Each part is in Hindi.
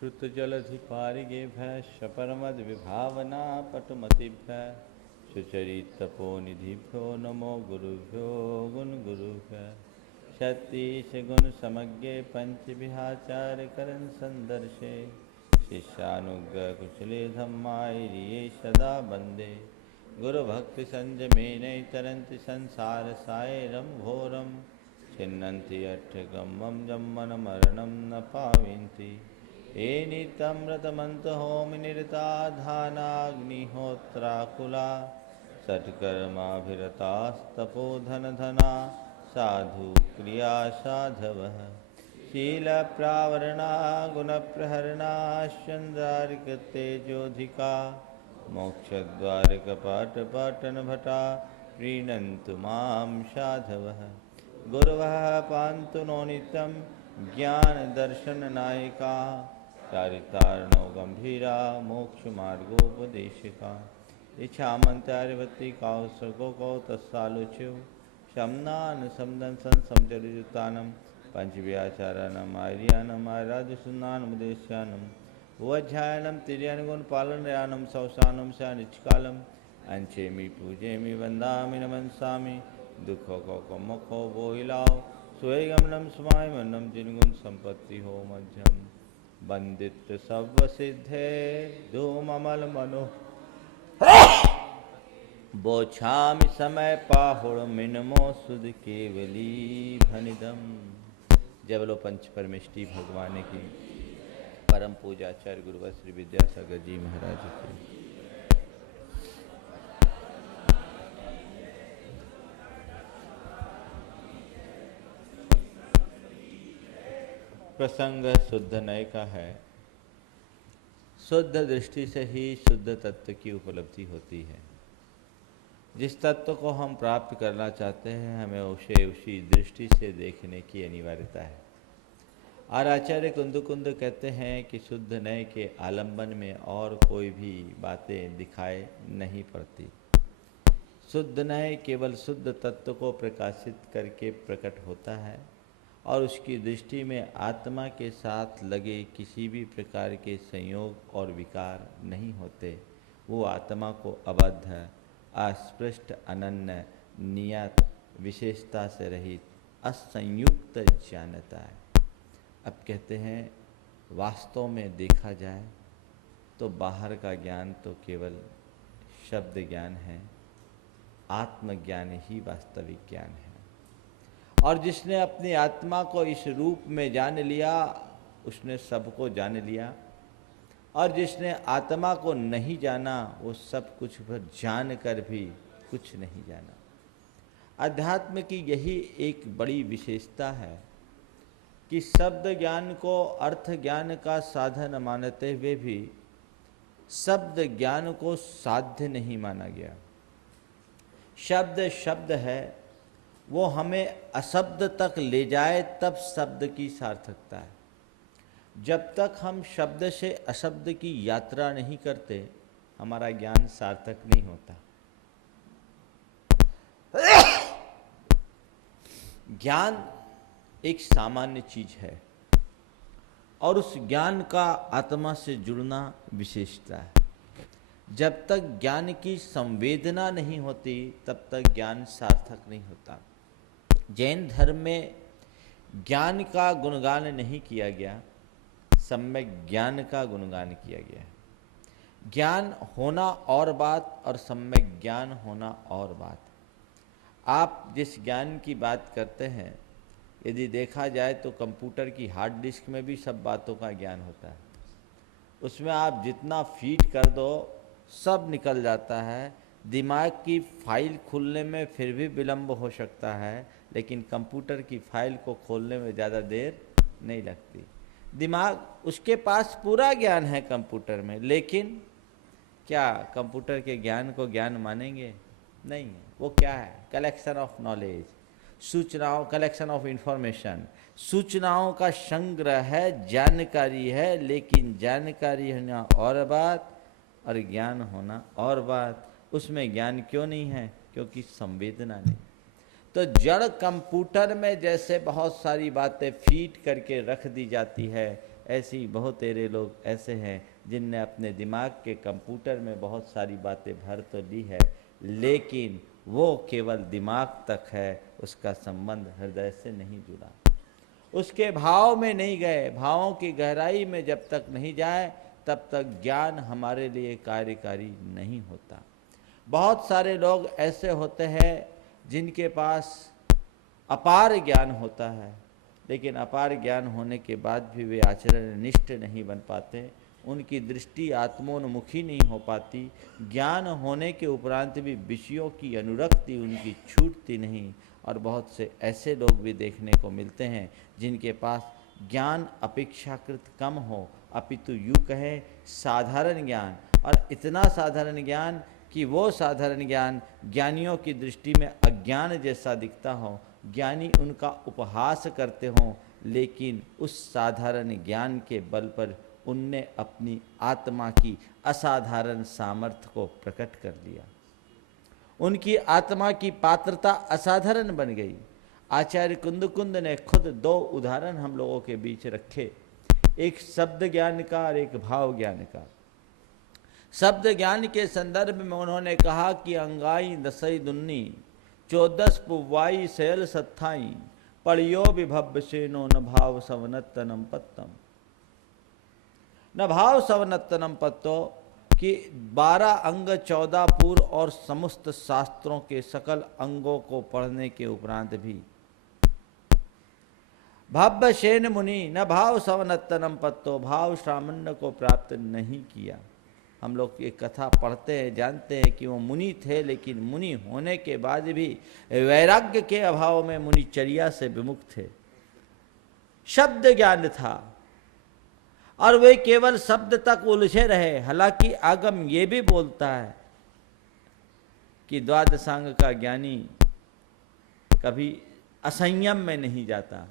श्रुतजलधिपारिगेभ्यः शपरमद्विभावना पटुमतिभ्यः सुचरितपोनिधिभ्यो नमो गुरुभ्यो गुणगुरुभ्यः सतीशगुणसमज्ञे पञ्चविहाचार्यकरन् सन्दर्शे शिष्यानुग्रहकुशले धम्मायिरिये सदा वन्दे गुरुभक्तिसंयमेनैतरन्ति संसारसायरं घोरं छिन्नन्ति अट्ठगमं जम्मनमरणं न पाविन्ति ये नित्यमृतमन्तहोमिनिरताधानाग्निहोत्राकुला सत्कर्माभिरतास्तपोधनधना साधु क्रिया साधवः शीलप्रावरणा गुणप्रहरणाश्चन्द्रार्कतेजोधिका मोक्षद्वारकपाटपाटनभटा प्रीणन्तु मां साधवः गुरवः पान्तु नो नित्यं ज्ञानदर्शननायिका चारितार्णव गंभीरा मोक्षमार्गोपदेशिका इच्छामन्त्यारिवत्ति कौसर्गो कौ तस्सालोच्यो शमनान समदन संसमचरितानम पंचव्याचारणम आर्यानम आराधसुनानमुदेश्यानम वज्जायनम तिर्यानुगुण पालनयानम सौसानम शानिचकालम अंचेमि पूजेमि वंदामि नमंसामि दुखो को मुखो बोहिलाओ स्वयगमनम स्वायमनम जिनगुण संपत्ति हो मध्यम बंदित सर्व सिद्धे धूममल मनो बोछामि समय पाहुड़ मिनमो सुध केवली भनिदम। जय बोलो पंच परमेष्टि भगवान की परम पूजाचार्य गुरुवर श्री विद्यासागर जी महाराज की। प्रसंग शुद्ध नय का है। शुद्ध दृष्टि से ही शुद्ध तत्व की उपलब्धि होती है। जिस तत्व को हम प्राप्त करना चाहते हैं हमें उसे उसी दृष्टि से देखने की अनिवार्यता है। और आचार्य कुंद कहते हैं कि शुद्ध नय के आलंबन में और कोई भी बातें दिखाई नहीं पड़ती। शुद्ध नय केवल शुद्ध तत्व को प्रकाशित करके प्रकट होता है और उसकी दृष्टि में आत्मा के साथ लगे किसी भी प्रकार के संयोग और विकार नहीं होते। वो आत्मा को अबद्ध, अस्पृष्ट, अनन्य, नियत, विशेषता से रहित, असंयुक्त जानता है। अब कहते हैं वास्तव में देखा जाए तो बाहर का ज्ञान तो केवल शब्द ज्ञान है, आत्मज्ञान ही वास्तविक ज्ञान है। और जिसने अपनी आत्मा को इस रूप में जान लिया उसने सबको जान लिया, और जिसने आत्मा को नहीं जाना वो सब कुछ जान कर भी कुछ नहीं जाना। अध्यात्म की यही एक बड़ी विशेषता है कि शब्द ज्ञान को अर्थ ज्ञान का साधन मानते हुए भी शब्द ज्ञान को साध्य नहीं माना गया। शब्द शब्द है, वो हमें अशब्द तक ले जाए तब शब्द की सार्थकता है। जब तक हम शब्द से अशब्द की यात्रा नहीं करते हमारा ज्ञान सार्थक नहीं होता। ज्ञान एक सामान्य चीज है और उस ज्ञान का आत्मा से जुड़ना विशेषता है। जब तक ज्ञान की संवेदना नहीं होती तब तक ज्ञान सार्थक नहीं होता। जैन धर्म में ज्ञान का गुणगान नहीं किया गया, सम्यक ज्ञान का गुणगान किया गया है। ज्ञान होना और बात और सम्यक ज्ञान होना और बात। आप जिस ज्ञान की बात करते हैं यदि देखा जाए तो कंप्यूटर की हार्ड डिस्क में भी सब बातों का ज्ञान होता है। उसमें आप जितना फीड कर दो सब निकल जाता है। दिमाग की फाइल खुलने में फिर भी विलंब हो सकता है, लेकिन कंप्यूटर की फाइल को खोलने में ज़्यादा देर नहीं लगती। दिमाग उसके पास पूरा ज्ञान है कंप्यूटर में, लेकिन क्या कंप्यूटर के ज्ञान को ज्ञान मानेंगे? नहीं। वो क्या है? कलेक्शन ऑफ नॉलेज, सूचनाओं, कलेक्शन ऑफ इंफॉर्मेशन, सूचनाओं का संग्रह है, जानकारी है। लेकिन जानकारी होना और बात और ज्ञान होना और बात। उसमें ज्ञान क्यों नहीं है? क्योंकि संवेदना नहीं। तो जड़ कंप्यूटर में जैसे बहुत सारी बातें फीड करके रख दी जाती है, ऐसी बहुत तेरे लोग ऐसे हैं जिनने अपने दिमाग के कंप्यूटर में बहुत सारी बातें भर तो ली है, लेकिन वो केवल दिमाग तक है, उसका संबंध हृदय से नहीं जुड़ा, उसके भाव में नहीं गए। भावों की गहराई में जब तक नहीं जाए तब तक ज्ञान हमारे लिए कार्यकारी नहीं होता। बहुत सारे लोग ऐसे होते हैं जिनके पास अपार ज्ञान होता है, लेकिन अपार ज्ञान होने के बाद भी वे आचरणनिष्ठ नहीं बन पाते, उनकी दृष्टि आत्मोन्मुखी नहीं हो पाती। ज्ञान होने के उपरांत भी विषयों की अनुरक्ति उनकी छूटती नहीं। और बहुत से ऐसे लोग भी देखने को मिलते हैं जिनके पास ज्ञान अपेक्षाकृत कम हो, अपितु यूँ कहें साधारण ज्ञान, और इतना साधारण ज्ञान कि वो साधारण ज्ञान ज्ञानियों की दृष्टि में अज्ञान जैसा दिखता हो, ज्ञानी उनका उपहास करते हों, लेकिन उस साधारण ज्ञान के बल पर उनने अपनी आत्मा की असाधारण सामर्थ्य को प्रकट कर दिया। उनकी आत्मा की पात्रता असाधारण बन गई। आचार्य कुंद ने खुद दो उदाहरण हम लोगों के बीच रखे, एक शब्द ज्ञान का और एक भाव ज्ञान का। शब्द ज्ञान के संदर्भ में उन्होंने कहा कि अंगाई दसई दुन्नी 14 पुवाई सयल सत्थाई पड़ियो विभव सेनो न भाव सवनत्तनम पत्तम। न भाव सवनत्तनम पत्तो कि 12 अंग 14 पूर्व और समस्त शास्त्रों के सकल अंगों को पढ़ने के उपरांत भी भव्य सेन मुनि न भाव सवनत्तनम पत्तो, भाव सामान्य को प्राप्त नहीं किया। हम लोग ये कथा पढ़ते हैं, जानते हैं कि वो मुनि थे, लेकिन मुनि होने के बाद भी वैराग्य के अभाव में मुनिचर्या से विमुख थे। शब्द ज्ञान था और वे केवल शब्द तक उलझे रहे। हालांकि आगम ये भी बोलता है कि द्वादशांग का ज्ञानी कभी असंयम में नहीं जाता,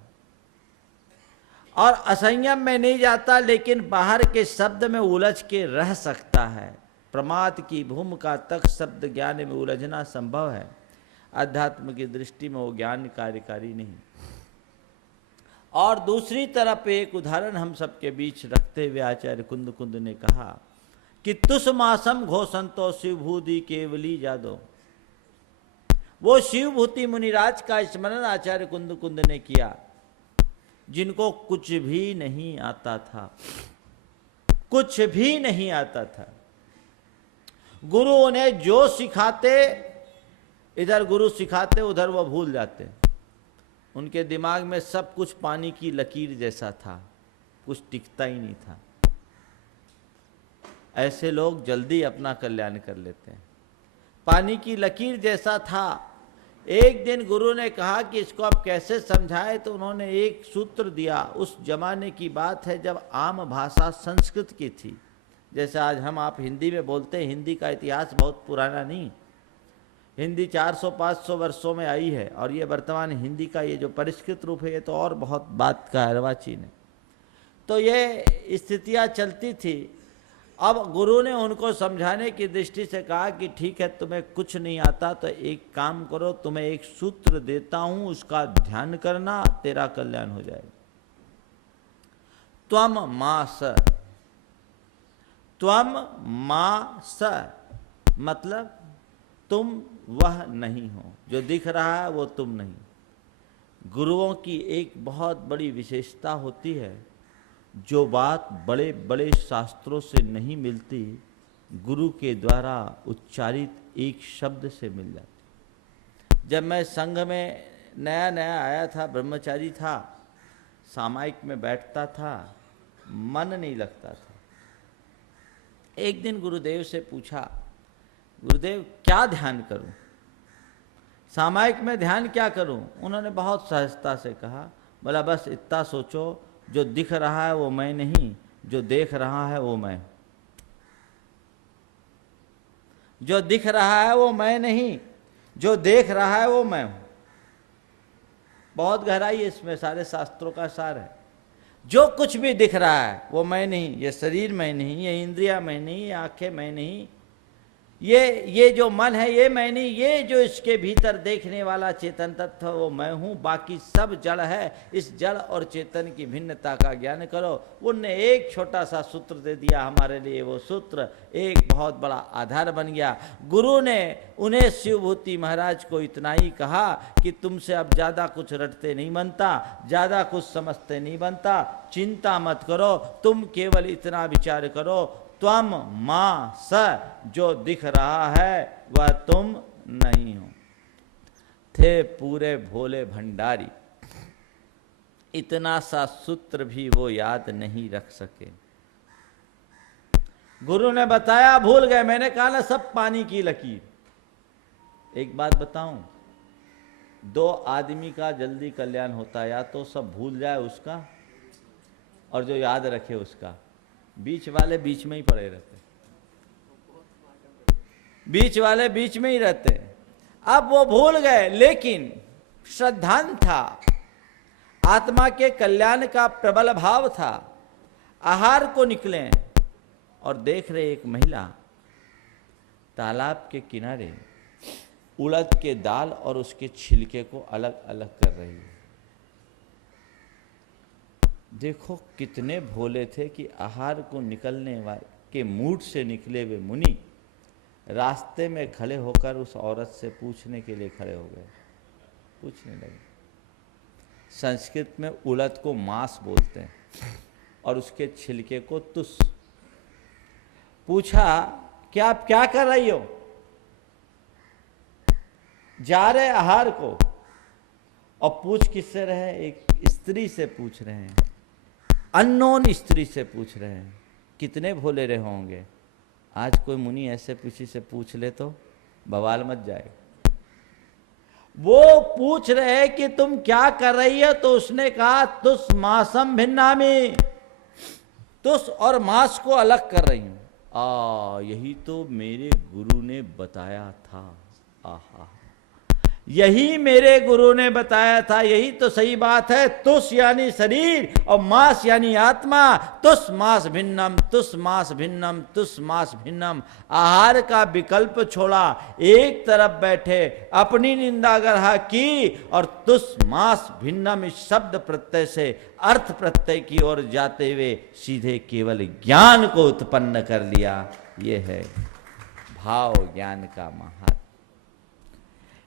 और असंयम में नहीं जाता, लेकिन बाहर के शब्द में उलझ के रह सकता है। प्रमाद की भूमिका तक शब्द ज्ञान में उलझना संभव है, अध्यात्म की दृष्टि में वो ज्ञान कार्यकारी नहीं। और दूसरी तरफ एक उदाहरण हम सबके बीच रखते हुए आचार्य कुंद ने कहा कि तुस मासम घोषंतो शिवभूति केवली जादो। वो शिवभूति मुनिराज का स्मरण आचार्य कुंद ने किया, जिनको कुछ भी नहीं आता था, कुछ भी नहीं आता था। गुरु उन्हें जो सिखाते, इधर गुरु सिखाते उधर वो भूल जाते। उनके दिमाग में सब कुछ पानी की लकीर जैसा था, कुछ टिकता ही नहीं था। ऐसे लोग जल्दी अपना कल्याण कर लेते हैं। पानी की लकीर जैसा था। एक दिन गुरु ने कहा कि इसको आप कैसे समझाएं, तो उन्होंने एक सूत्र दिया। उस जमाने की बात है जब आम भाषा संस्कृत की थी, जैसे आज हम आप हिंदी में बोलते हैं। हिंदी का इतिहास बहुत पुराना नहीं, हिंदी 400-500 वर्षों में आई है, और ये वर्तमान हिंदी का ये जो परिष्कृत रूप है, ये तो और बहुत बात का अर्वाचीन है। तो ये स्थितियाँ चलती थी। अब गुरु ने उनको समझाने की दृष्टि से कहा कि ठीक है, तुम्हें कुछ नहीं आता तो एक काम करो, तुम्हें एक सूत्र देता हूं, उसका ध्यान करना, तेरा कल्याण हो जाएगा। त्वम मास, त्वम मास मतलब तुम वह नहीं हो, जो दिख रहा है वो तुम नहीं। गुरुओं की एक बहुत बड़ी विशेषता होती है, जो बात बड़े बड़े शास्त्रों से नहीं मिलती, गुरु के द्वारा उच्चारित एक शब्द से मिल जाती। जब मैं संघ में नया नया आया था, ब्रह्मचारी था, सामायिक में बैठता था, मन नहीं लगता था। एक दिन गुरुदेव से पूछा, गुरुदेव क्या ध्यान करूं, सामायिक में ध्यान क्या करूं? उन्होंने बहुत सहजता से कहा, बोला बस इतना सोचो, जो दिख रहा है वो मैं नहीं, जो देख रहा है वो मैं। जो दिख रहा है वो मैं नहीं, जो देख रहा है वो मैं हूं। बहुत गहराई इसमें, सारे शास्त्रों का सार है। जो कुछ भी दिख रहा है वो मैं नहीं, ये शरीर मैं नहीं, ये इंद्रियां मैं नहीं, ये आंखें मैं नहीं, ये जो मन है ये मैं नहीं, ये जो इसके भीतर देखने वाला चेतन तत्व वो मैं हूँ, बाकी सब जड़ है। इस जड़ और चेतन की भिन्नता का ज्ञान करो। उनने एक छोटा सा सूत्र दे दिया हमारे लिए, वो सूत्र एक बहुत बड़ा आधार बन गया। गुरु ने उन्हें शिवभूति महाराज को इतना ही कहा कि तुमसे अब ज़्यादा कुछ रटते नहीं बनता, ज़्यादा कुछ समझते नहीं बनता, चिंता मत करो, तुम केवल इतना विचार करो, त्वम मां स, जो दिख रहा है वह तुम नहीं हो। थे पूरे भोले भंडारी, इतना सा सूत्र भी वो याद नहीं रख सके। गुरु ने बताया भूल गए, मैंने कहा ना सब पानी की लकीर। एक बात बताऊं, दो आदमी का जल्दी कल्याण होता है, या तो सब भूल जाए उसका और जो याद रखे उसका। बीच वाले बीच में ही पड़े रहते, बीच वाले बीच में ही रहते। अब वो भूल गए, लेकिन श्रद्धांत था, आत्मा के कल्याण का प्रबल भाव था। आहार को निकले और देख रहे एक महिला तालाब के किनारे उड़द के दाल और उसके छिलके को अलग अलग कर रही है। देखो कितने भोले थे कि आहार को निकलने वाले के मूड से निकले हुए मुनि रास्ते में खड़े होकर उस औरत से पूछने के लिए खड़े हो गए। पूछने लगे, संस्कृत में उड़द को मांस बोलते हैं और उसके छिलके को तुस। पूछा, क्या आप क्या कर रही हो? जा रहे आहार को। और पूछ किससे रहे? एक स्त्री से पूछ रहे हैं, अननोन स्त्री से पूछ रहे हैं। कितने भोले रहे होंगे। आज कोई मुनि ऐसे किसी से पूछ ले तो बवाल मच जाए। वो पूछ रहे हैं कि तुम क्या कर रही हो, तो उसने कहा तुस मासम भिन्नामी, तुस और मांस को अलग कर रही हूं। यही तो मेरे गुरु ने बताया था। आहा, यही मेरे गुरु ने बताया था, यही तो सही बात है। तुस यानी शरीर और मांस यानी आत्मा। तुस मांस भिन्नम, तुस मांस भिन्नम, तुस मांस भिन्नम। आहार का विकल्प छोड़ा, एक तरफ बैठे, अपनी निंदा ग्रह की और तुस मांस भिन्नम इस शब्द प्रत्यय से अर्थ प्रत्यय की ओर जाते हुए सीधे केवल ज्ञान को उत्पन्न कर लिया। ये है भाव ज्ञान का महात्मा।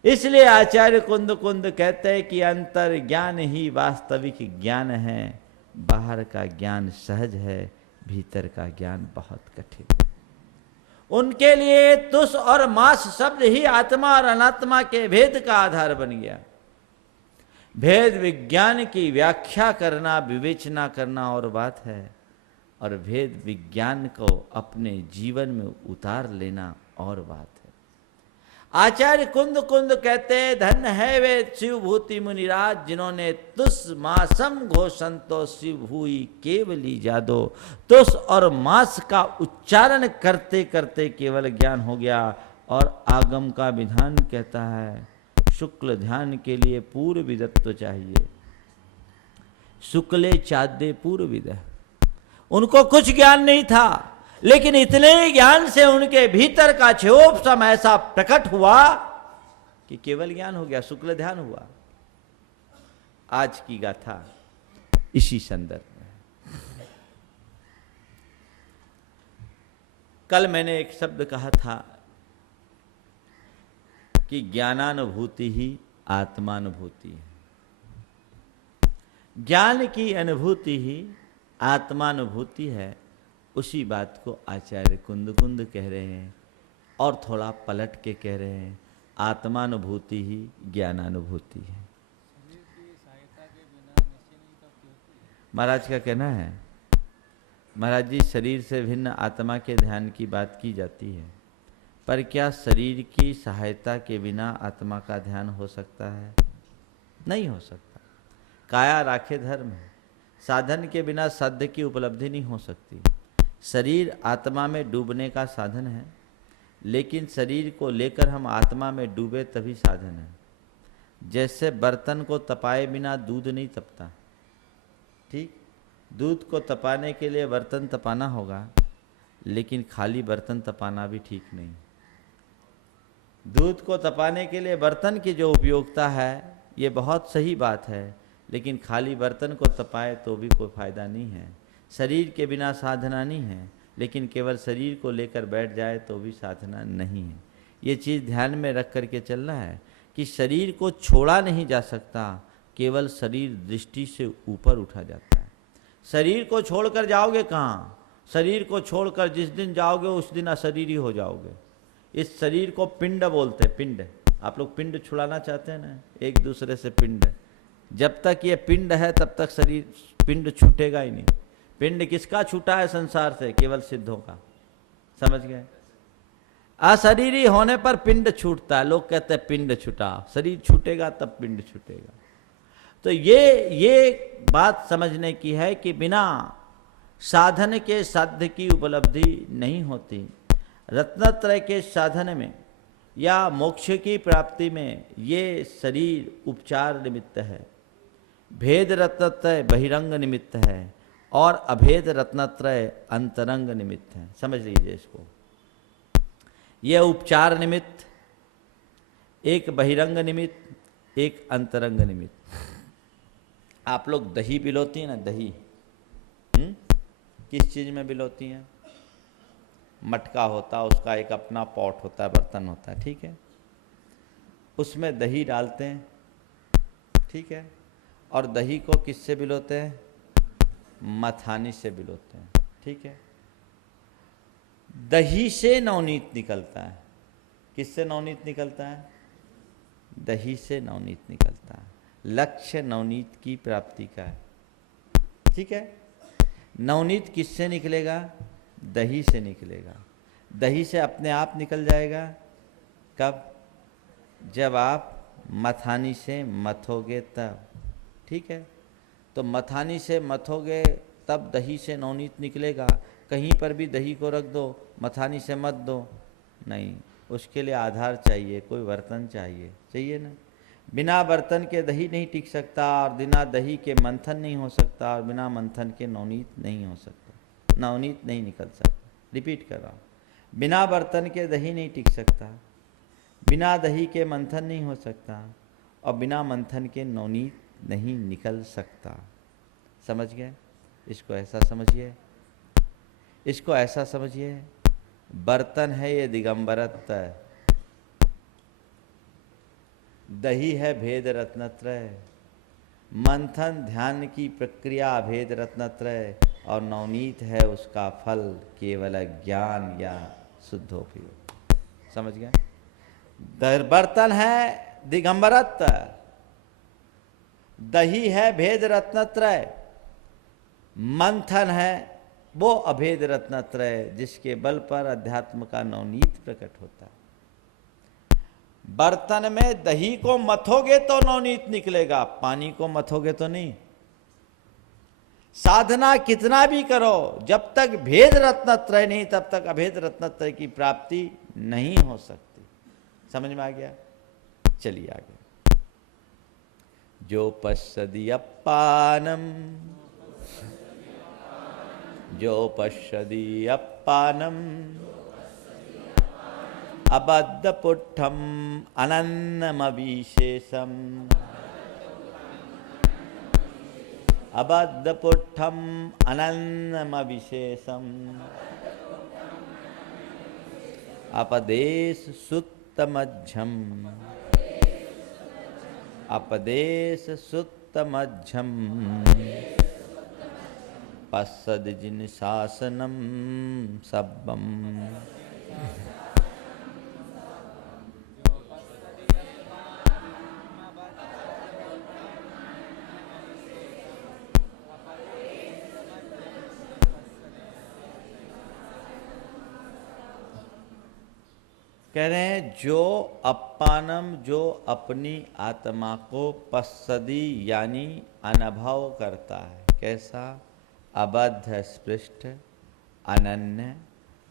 इसलिए आचार्य कुंद कुंद कहते हैं कि अंतर ज्ञान ही वास्तविक ज्ञान है। बाहर का ज्ञान सहज है, भीतर का ज्ञान बहुत कठिन। उनके लिए तुस और मास शब्द ही आत्मा और अनात्मा के भेद का आधार बन गया। भेद विज्ञान की व्याख्या करना, विवेचना करना और बात है, और भेद विज्ञान को अपने जीवन में उतार लेना और बात है। आचार्य कुंद कुंद कहते, धन्य है वे शिवभूति मुनिराज, जिन्होंने तुस मासम घोषंतो शिव हुई केवली जादो। तुस और मास का उच्चारण करते करते केवल ज्ञान हो गया। और आगम का विधान कहता है, शुक्ल ध्यान के लिए पूर्व विदत्व चाहिए। शुक्ले चाद्य पूर्व विद। उनको कुछ ज्ञान नहीं था, लेकिन इतने ज्ञान से उनके भीतर का क्षोभसम ऐसा प्रकट हुआ कि केवल ज्ञान हो गया, शुक्ल ध्यान हुआ। आज की गाथा इसी संदर्भ में। कल मैंने एक शब्द कहा था कि ज्ञानानुभूति ही आत्मानुभूति है। ज्ञान की अनुभूति ही आत्मानुभूति है। उसी बात को आचार्य कुंद कुंद कह रहे हैं और थोड़ा पलट के कह रहे हैं, आत्मानुभूति ही ज्ञानानुभूति है। महाराज का कहना है, महाराज जी शरीर से भिन्न आत्मा के ध्यान की बात की जाती है, पर क्या शरीर की सहायता के बिना आत्मा का ध्यान हो सकता है? नहीं हो सकता। काया राखे धर्म, साधन के बिना साध्य की उपलब्धि नहीं हो सकती। शरीर आत्मा में डूबने का साधन है, लेकिन शरीर को लेकर हम आत्मा में डूबे तभी साधन है। जैसे बर्तन को तपाए बिना दूध नहीं तपता, ठीक? दूध को तपाने के लिए बर्तन तपाना होगा, लेकिन खाली बर्तन तपाना भी ठीक नहीं। दूध को तपाने के लिए बर्तन की जो उपयोगिता है ये बहुत सही बात है, लेकिन खाली बर्तन को तपाए तो भी कोई फायदा नहीं है। शरीर के बिना साधना नहीं है, लेकिन केवल शरीर को लेकर बैठ जाए तो भी साधना नहीं है। ये चीज़ ध्यान में रख करके चलना है कि शरीर को छोड़ा नहीं जा सकता, केवल शरीर दृष्टि से ऊपर उठा जाता है। शरीर को छोड़कर जाओगे कहाँ? शरीर को छोड़कर जिस दिन जाओगे उस दिन अशरीरी हो जाओगे। इस शरीर को पिंड बोलते हैं, पिंड। आप लोग पिंड छुड़ाना चाहते हैं ना, एक दूसरे से पिंड। जब तक ये पिंड है तब तक शरीर, पिंड छूटेगा ही नहीं। पिंड किसका छूटा है संसार से? केवल सिद्धों का। समझ गए? अशरीरी होने पर पिंड छूटता है। लोग कहते हैं पिंड छूटा, शरीर छूटेगा तब पिंड छूटेगा। तो ये बात समझने की है कि बिना साधन के साध्य की उपलब्धि नहीं होती। रत्नत्रय के साधन में या मोक्ष की प्राप्ति में ये शरीर उपचार निमित्त है। भेद रत्नत्रय बहिरंग निमित्त है और अभेद रत्नत्रय अंतरंग निमित्त है। समझ लीजिए इसको। ये उपचार निमित्त, एक बहिरंग निमित्त, एक अंतरंग निमित्त। आप लोग दही बिलोती हैं ना, दही किस चीज़ में बिलोती हैं? मटका होता है, उसका एक अपना पॉट होता है, बर्तन होता है, ठीक है। उसमें दही डालते हैं, ठीक है। और दही को किससे बिलोते हैं? मथानी से बिलोते हैं, ठीक है। दही से नवनीत निकलता है। किससे नवनीत निकलता है? दही से नवनीत निकलता है। लक्ष्य नवनीत की प्राप्ति का है, ठीक है। नवनीत किससे निकलेगा? दही से निकलेगा। दही से अपने आप निकल जाएगा। कब? जब आप मथानी से मथोगे तब, ठीक है। तो मथानी से मथोगे तब दही से नवनीत निकलेगा। कहीं पर भी दही को रख दो, मथानी से मत दो, नहीं। उसके लिए आधार चाहिए, कोई बर्तन चाहिए ना। बिना बर्तन के दही नहीं टिक सकता, और बिना दही के मंथन नहीं हो सकता, और बिना मंथन के नवनीत नहीं हो सकता, नवनीत नहीं निकल सकता। रिपीट कर रहा हूँ, बिना बर्तन के दही नहीं टिक सकता, बिना दही के मंथन नहीं हो सकता, और बिना मंथन के नवनीत नहीं निकल सकता। समझ गए? इसको ऐसा समझिए, इसको ऐसा समझिए। बर्तन है ये दिगंबरत्रय, दही है भेद रत्नत्रय, मंथन ध्यान की प्रक्रिया भेद रत्नत्रय, और नवनीत है उसका फल केवल ज्ञान या शुद्धोपयोग। समझ गए? बर्तन है दिगंबरत्व, दही है भेद रत्नत्रय, मंथन है वो अभेद रत्नत्रय, जिसके बल पर अध्यात्म का नवनीत प्रकट होता है। बर्तन में दही को मथोगे तो नवनीत निकलेगा, पानी को मथोगे तो नहीं। साधना कितना भी करो, जब तक भेद रत्नत्रय नहीं तब तक अभेद रत्नत्रय की प्राप्ति नहीं हो सकती। समझ में आ गया? चलिए आगे। जो पश्यति अपानम, जो पश्यति अपानम, अबद्धपुट्ठम अनन्नमविशेषम, अबद्धपुट्ठम अनन्नमविशेषम, अपदेश सुत्तमज्झम, अपदेश सुत्तमज्झम, पश्यदि जिन शासनम सब्बम। कह रहे हैं जो अपानम, जो अपनी आत्मा को पश्यति यानी अनुभव करता है। कैसा? अबद्ध स्पृष्ट, अनन्य,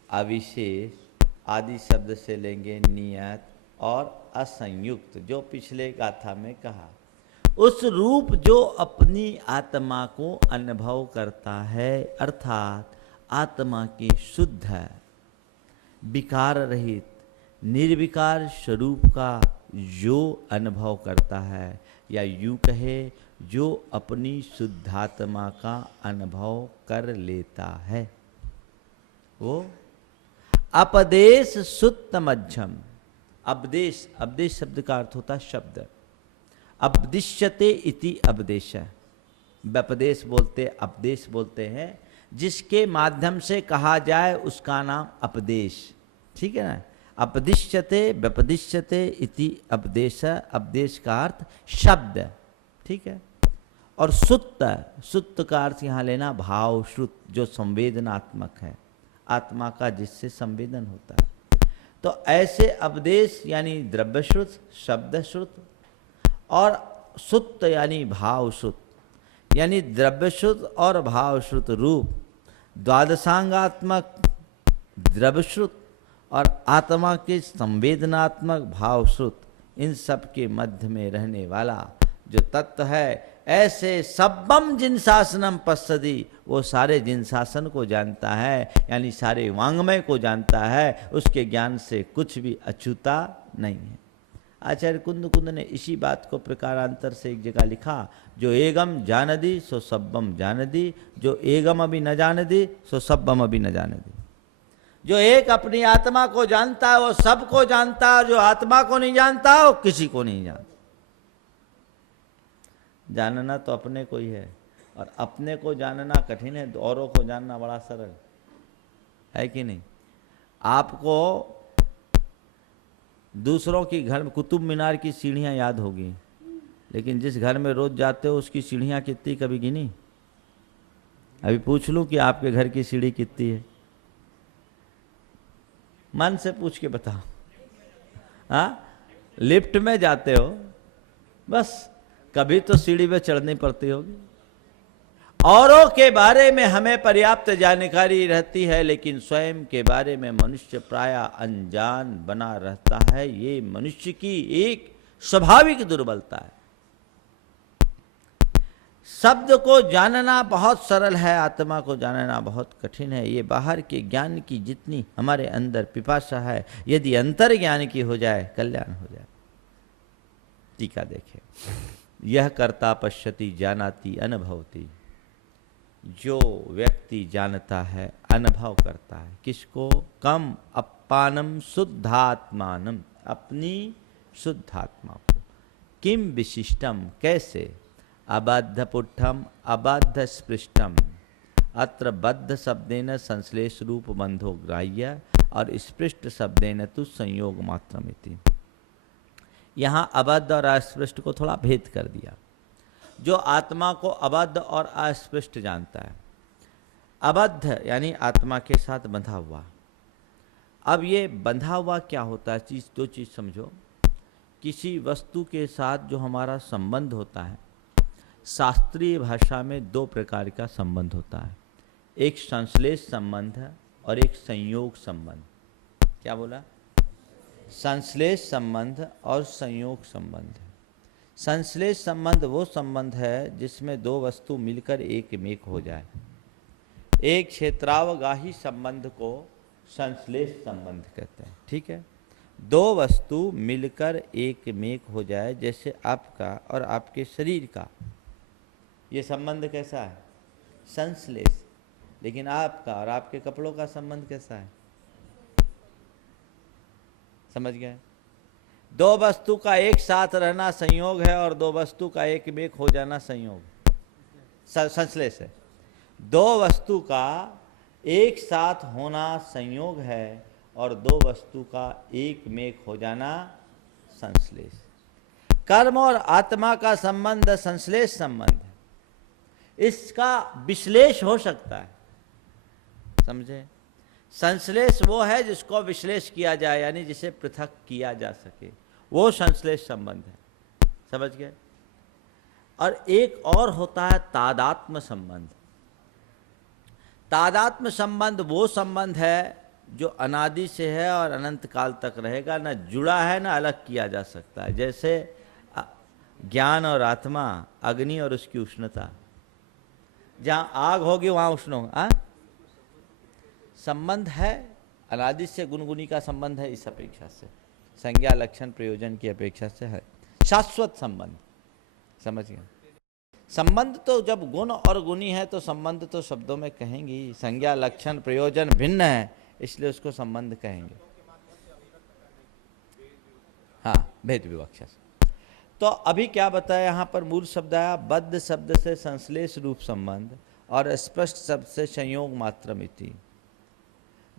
अविशेष आदि शब्द से लेंगे नियत और असंयुक्त, जो पिछले गाथा में कहा। उस रूप जो अपनी आत्मा को अनुभव करता है, अर्थात आत्मा की शुद्ध, विकार रहित, निर्विकार स्वरूप का जो अनुभव करता है, या यूं कहे जो अपनी शुद्धात्मा का अनुभव कर लेता है, वो अपदेश सुत्त मध्यम। अपदेश, अपदेश शब्द का अर्थ होता है शब्द। अपदिश्यते इति अपदेश, व्यपदेश बोलते, अपदेश बोलते हैं, जिसके माध्यम से कहा जाए उसका नाम अपदेश। ठीक है ना। अपदिश्यते व्यपदिश्यते इति अपदेश, अपदेश का अर्थ शब्द। ठीक है। और सुत्त, सुत्त का अर्थ यहाँ लेना भाव श्रुत, जो संवेदनात्मक है, आत्मा का जिससे संवेदन होता है। तो ऐसे अपदेश यानी द्रव्य श्रुत, शब्द श्रुत, और सुत्त यानी भाव श्रुत, यानी द्रव्य श्रुत और भाव श्रुत रूप द्वादशांगात्मक द्रव्य श्रुत और आत्मा के संवेदनात्मक भाव श्रुत, इन सब के मध्य में रहने वाला जो तत्व है, ऐसे सब्बम जिन शासनम पश्यति, वो सारे जिन शासन को जानता है, यानी सारे वांग्मय को जानता है, उसके ज्ञान से कुछ भी अछूता नहीं है। आचार्य कुंद ने इसी बात को प्रकारांतर से एक जगह लिखा, जो एगम जानदी सो सब्बम जानदी, जो एगम अभी न जानदी सो सब्बम अभी न जानदी। जो एक अपनी आत्मा को जानता है वो सबको जानता है, जो आत्मा को नहीं जानता वो किसी को नहीं जानता। जानना तो अपने को ही है, और अपने को जानना कठिन है, औरों को जानना बड़ा सरल है कि नहीं। आपको दूसरों की घर में कुतुब मीनार की सीढ़ियां याद होगी, लेकिन जिस घर में रोज जाते हो उसकी सीढ़ियां कितनी कभी गिनी? अभी पूछ लूं कि आपके घर की सीढ़ी कितनी है? मन से पूछ के बताओ। हाँ, लिफ्ट में जाते हो, बस कभी तो सीढ़ी पे चढ़नी पड़ती होगी। औरों के बारे में हमें पर्याप्त जानकारी रहती है, लेकिन स्वयं के बारे में मनुष्य प्रायः अनजान बना रहता है। ये मनुष्य की एक स्वाभाविक दुर्बलता है। शब्द को जानना बहुत सरल है, आत्मा को जानना बहुत कठिन है। ये बाहर के ज्ञान की जितनी हमारे अंदर पिपासा है, यदि अंतर ज्ञान की हो जाए, कल्याण हो जाए। टीका देखें, यह कर्ता पश्यति जानाति अनुभवति। जो व्यक्ति जानता है, अनुभव करता है, किसको? कम अपानम शुद्धात्मानम, अपनी शुद्धात्मा को। किम विशिष्टम, कैसे? अबाध्य पुट्ठम अबाध्य स्पृष्टम, अत्र बद्ध शब्देन संश्लेष रूप बंधो ग्राह्य और स्पृष्ट शब्देन तु संयोग मात्रमिति। यहाँ अबद्ध और अस्पृष्ट को थोड़ा भेद कर दिया। जो आत्मा को अबद्ध और अस्पृष्ट जानता है, अबद्ध यानी आत्मा के साथ बंधा हुआ। अब ये बंधा हुआ क्या होता है? दो चीज़ समझो। किसी वस्तु के साथ जो हमारा संबंध होता है, शास्त्रीय भाषा में दो प्रकार का संबंध होता है, एक संश्लेष संबंध और एक संयोग संबंध। क्या बोला? संश्लेष संबंध और संयोग संबंध। संश्लेष संबंध वो संबंध है जिसमें दो वस्तु मिलकर एक मेक हो जाए। एक क्षेत्रावगाही संबंध को संश्लेष संबंध कहते हैं। ठीक है, दो वस्तु मिलकर एक मेक हो जाए, जैसे आपका और आपके शरीर का ये संबंध कैसा है? संश्लेष। लेकिन आपका और आपके कपड़ों का संबंध कैसा है? समझ गए? दो वस्तु का एक साथ रहना संयोग है और दो वस्तु का एक मेक हो जाना संयोग, संश्लेष है। दो वस्तु का एक साथ होना संयोग है और दो वस्तु का एक मेक हो जाना संश्लेष। कर्म और आत्मा का संबंध संश्लेष संबंध है। इसका विश्लेष हो सकता है, समझे? संश्लेष वो है जिसको विश्लेष किया जाए, यानी जिसे पृथक किया जा सके, वो संश्लेष संबंध है। समझ गए? और एक और होता है तादात्म्य संबंध। तादात्म्य संबंध वो संबंध है जो अनादि से है और अनंत काल तक रहेगा, न जुड़ा है न अलग किया जा सकता है। जैसे ज्ञान और आत्मा, अग्नि और उसकी उष्णता। जहाँ आग होगी वहाँ उष्ण होगा। संबंध है, अनादि से गुणगुनी का संबंध है, इस अपेक्षा से संज्ञा लक्षण प्रयोजन की अपेक्षा से है शाश्वत संबंध। समझ गए? संबंध तो जब गुण और गुणी है तो संबंध तो शब्दों में कहेंगे ही, संज्ञा लक्षण प्रयोजन भिन्न है इसलिए उसको संबंध कहेंगे। हाँ, भेद विवक्षा से। तो अभी क्या बताया यहाँ पर, मूल शब्द आया बद्ध शब्द से संश्लेष रूप संबंध और स्पष्ट शब्द से संयोग मात्रमिति।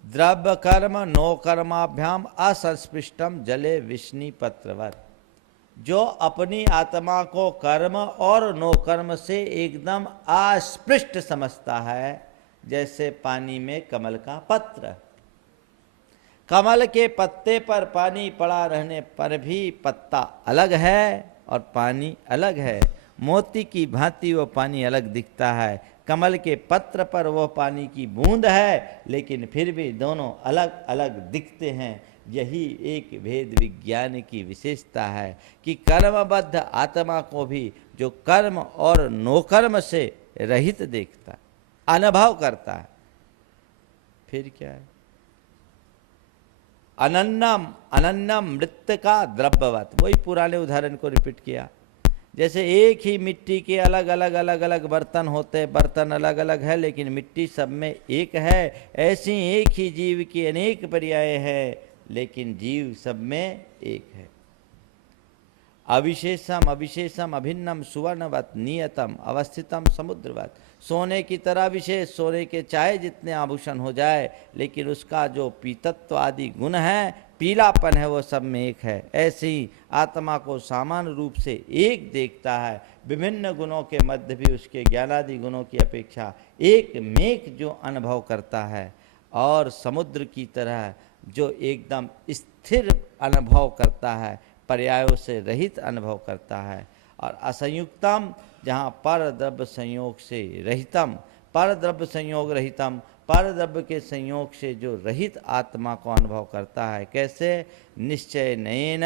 द्रव्य कर्म नो कर्माभ्याम असंस्पृष्टम जले विष्णि पत्रवत। जो अपनी आत्मा को कर्म और नो कर्म से एकदम अस्पृष्ट समझता है, जैसे पानी में कमल का पत्र। कमल के पत्ते पर पानी पड़ा रहने पर भी पत्ता अलग है और पानी अलग है। मोती की भांति वो पानी अलग दिखता है। कमल के पत्र पर वो पानी की बूंद है, लेकिन फिर भी दोनों अलग अलग दिखते हैं। यही एक भेद विज्ञान की विशेषता है कि कर्मबद्ध आत्मा को भी जो कर्म और नोकर्म से रहित देखता, अनुभव करता है, फिर क्या है, अनन्नम अनन्नम मृत का द्रव्यवत। वही पुराने उदाहरण को रिपीट किया। जैसे एक ही मिट्टी के अलग अलग अलग अलग बर्तन होते, बर्तन अलग अलग है लेकिन मिट्टी सब में एक है, ऐसी एक ही जीव की अनेक पर्याय है लेकिन जीव सब में एक है। अविशेषम अविशेषम अभिन्नम सुवर्णवत नियतम अवस्थितम समुद्रवत। सोने की तरह विशेष, सोने के चाहे जितने आभूषण हो जाए लेकिन उसका जो पीतत्व आदि गुण है, पीलापन है, वो सब में एक है। ऐसे ही आत्मा को सामान्य रूप से एक देखता है, विभिन्न गुणों के मध्य भी उसके ज्ञानादि गुणों की अपेक्षा एक मेक जो अनुभव करता है, और समुद्र की तरह जो एकदम स्थिर अनुभव करता है, पर्यायों से रहित अनुभव करता है। और असंयुक्तम, जहाँ पर द्रव्य संयोग से रहितम, पर द्रव्य संयोग रहितम, पर द्रव्य के संयोग से जो रहित आत्मा को अनुभव करता है। कैसे? निश्चय नयन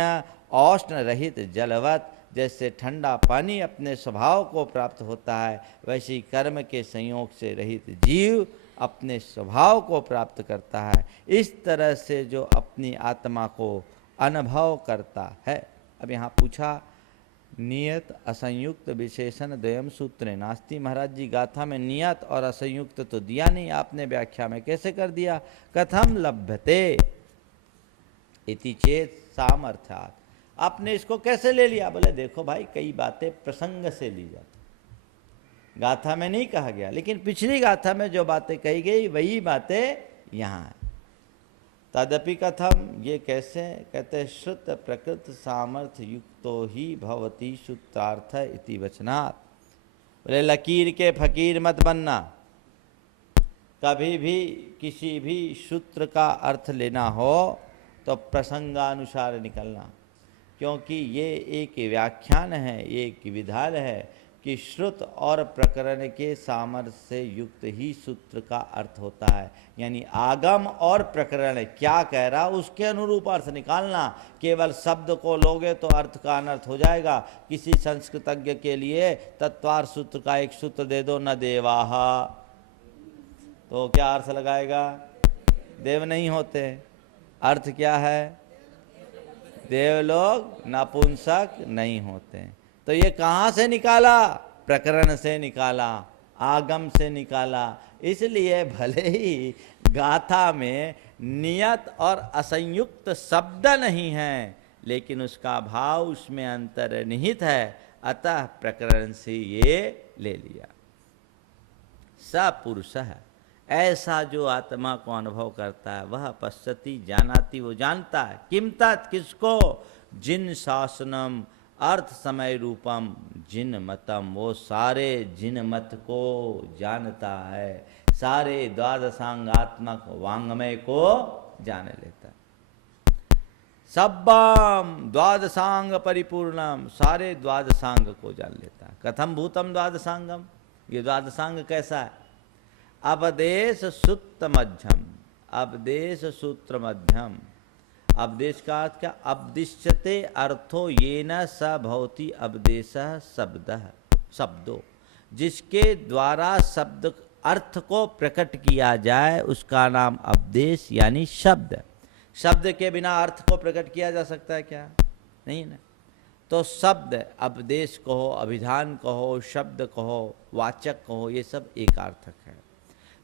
औष्ण रहित जलवत। जैसे ठंडा पानी अपने स्वभाव को प्राप्त होता है, वैसे ही कर्म के संयोग से रहित जीव अपने स्वभाव को प्राप्त करता है। इस तरह से जो अपनी आत्मा को अनुभव करता है। अब यहाँ पूछा नियत असंयुक्त विशेषण द्वयम सूत्र नास्ति। महाराज जी गाथा में नियत और असंयुक्त तो दिया नहीं, आपने व्याख्या में कैसे कर दिया? कथम लभ्यते इति चेत सामर्थ्यात्। आपने इसको कैसे ले लिया? बोले देखो भाई, कई बातें प्रसंग से ली जाती, गाथा में नहीं कहा गया, लेकिन पिछली गाथा में जो बातें कही गई वही बातें यहाँ है। तदपि कथम, ये कैसे? कहते श्रुत प्रकृत सामर्थ्य युक्तो ही भवती सूत्रार्थ इति वचनात्। बोले लकीर के फकीर मत बनना, कभी भी किसी भी सूत्र का अर्थ लेना हो तो प्रसंगानुसार निकलना, क्योंकि ये एक व्याख्यान है, ये एक विधान है कि श्रुत और प्रकरण के सामर्थ्य से युक्त ही सूत्र का अर्थ होता है। यानी आगम और प्रकरण क्या कह रहा उसके अनुरूप अर्थ निकालना। केवल शब्द को लोगे तो अर्थ का अनर्थ हो जाएगा। किसी संस्कृतज्ञ के लिए तत्वार सूत्र का एक सूत्र दे दो, न देवाह, तो क्या अर्थ लगाएगा? देव नहीं होते। अर्थ क्या है? देव लोग नपुंसक नहीं होते। तो ये कहाँ से निकाला? प्रकरण से निकाला, आगम से निकाला। इसलिए भले ही गाथा में नियत और असंयुक्त शब्द नहीं है, लेकिन उसका भाव उसमें अंतर्निहित है, अतः प्रकरण से ये ले लिया। सपुरुष है, ऐसा जो आत्मा को अनुभव करता है, वह पश्यति जानाति, वो जानता है। किम तत्, किसको? जिन शासनम अर्थ समय रूपम जिन मतम, वो सारे जिन मत को जानता है, सारे द्वादशांगात्मक वांग्मय को जान लेता है। सब्बम द्वादशांग परिपूर्णम, सारे द्वादशांग को जान लेता है। कथम भूतम द्वादशांगम, ये द्वादशांग कैसा है? अपदेश सूत्र मध्यम, अपदेश सूत्र मध्यम। अपदेश का अर्थ क्या? अपदिश्यते अर्थो येन स भवति अपदेश शब्द, शब्दों, जिसके द्वारा शब्द अर्थ को प्रकट किया जाए उसका नाम उपदेश यानी शब्द। शब्द के बिना अर्थ को प्रकट किया जा सकता है क्या? नहीं ना। तो शब्द, उपदेश कहो, अभिधान कहो, शब्द कहो, वाचक कहो, ये सब एकार्थक है।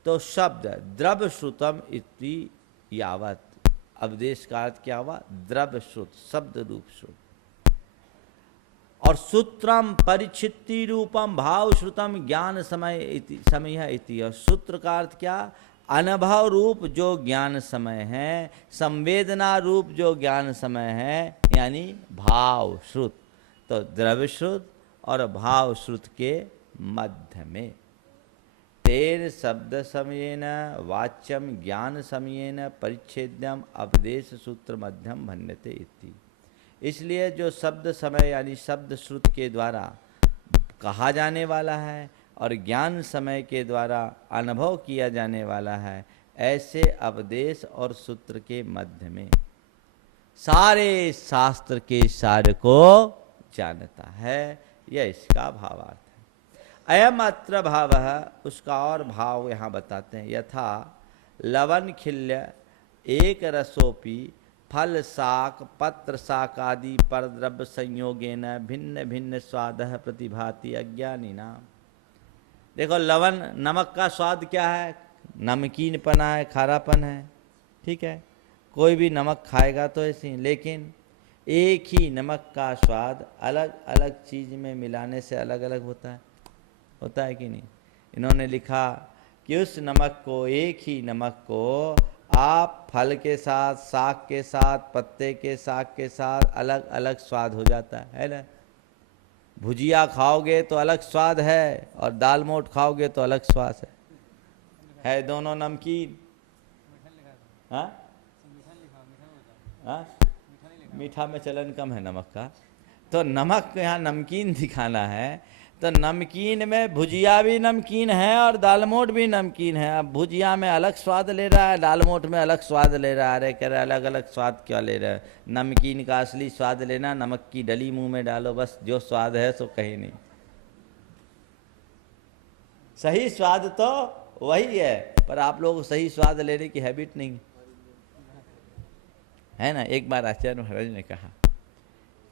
तो शब्द द्रव श्रुतम इति यावत, उपदेश का अर्थ क्या हुआ? द्रव श्रुत, शब्द रूप श्रुत। और सूत्रम परिचित्ति रूपम भाव श्रुतम ज्ञान समय इति, और सूत्र का अर्थ क्या? अनुभव रूप जो ज्ञान समय है, संवेदना रूप जो ज्ञान समय है, यानी भाव श्रुत। तो द्रव्य श्रुत और भाव श्रुत के मध्य में तेन शब्द समयेन वाच्यम ज्ञान समयेन परिच्छेद्यम उपदेश सूत्र मध्यम भन्यते इति। इसलिए जो शब्द समय यानी शब्द श्रुत के द्वारा कहा जाने वाला है और ज्ञान समय के द्वारा अनुभव किया जाने वाला है, ऐसे उपदेश और सूत्र के मध्य में सारे शास्त्र के सार को जानता है। यह इसका भावार्थ है। अयम अत्र भाव, उसका और भाव यहाँ बताते हैं। यथा लवन खिल्य एक रसोपी फल शाक पत्र शाक आदि पर द्रव्य संयोगेन भिन्न भिन्न स्वाद प्रतिभाति अज्ञानी नाम। देखो, लवन नमक का स्वाद क्या है? नमकीनपना है, खारापन है, ठीक है। कोई भी नमक खाएगा तो ऐसे ही, लेकिन एक ही नमक का स्वाद अलग अलग चीज़ में मिलाने से अलग अलग होता है कि नहीं? इन्होंने लिखा कि उस नमक को, एक ही नमक को आप फल के साथ, साग के साथ, पत्ते के साग के साथ अलग अलग स्वाद हो जाता है ना। भुजिया खाओगे तो अलग स्वाद है और दाल मोट खाओगे तो अलग स्वाद है दोनों नमकीन। हाँ, मीठा में चलन कम है नमक का। तो नमक यहाँ नमकीन दिखाना है, तो नमकीन में भुजिया भी नमकीन है और दालमोट भी नमकीन है। अब भुजिया में अलग स्वाद ले रहा है, दालमोट में अलग स्वाद ले रहा है। अरे कह रहा अलग अलग स्वाद क्या ले रहा है? नमकीन का असली स्वाद लेना, नमक की डली मुंह में डालो, बस जो स्वाद है सो कहीं नहीं। सही स्वाद तो वही है, पर आप लोग सही स्वाद लेने की हैबिट नहीं है ना। एक बार आचार्य महाराज ने कहा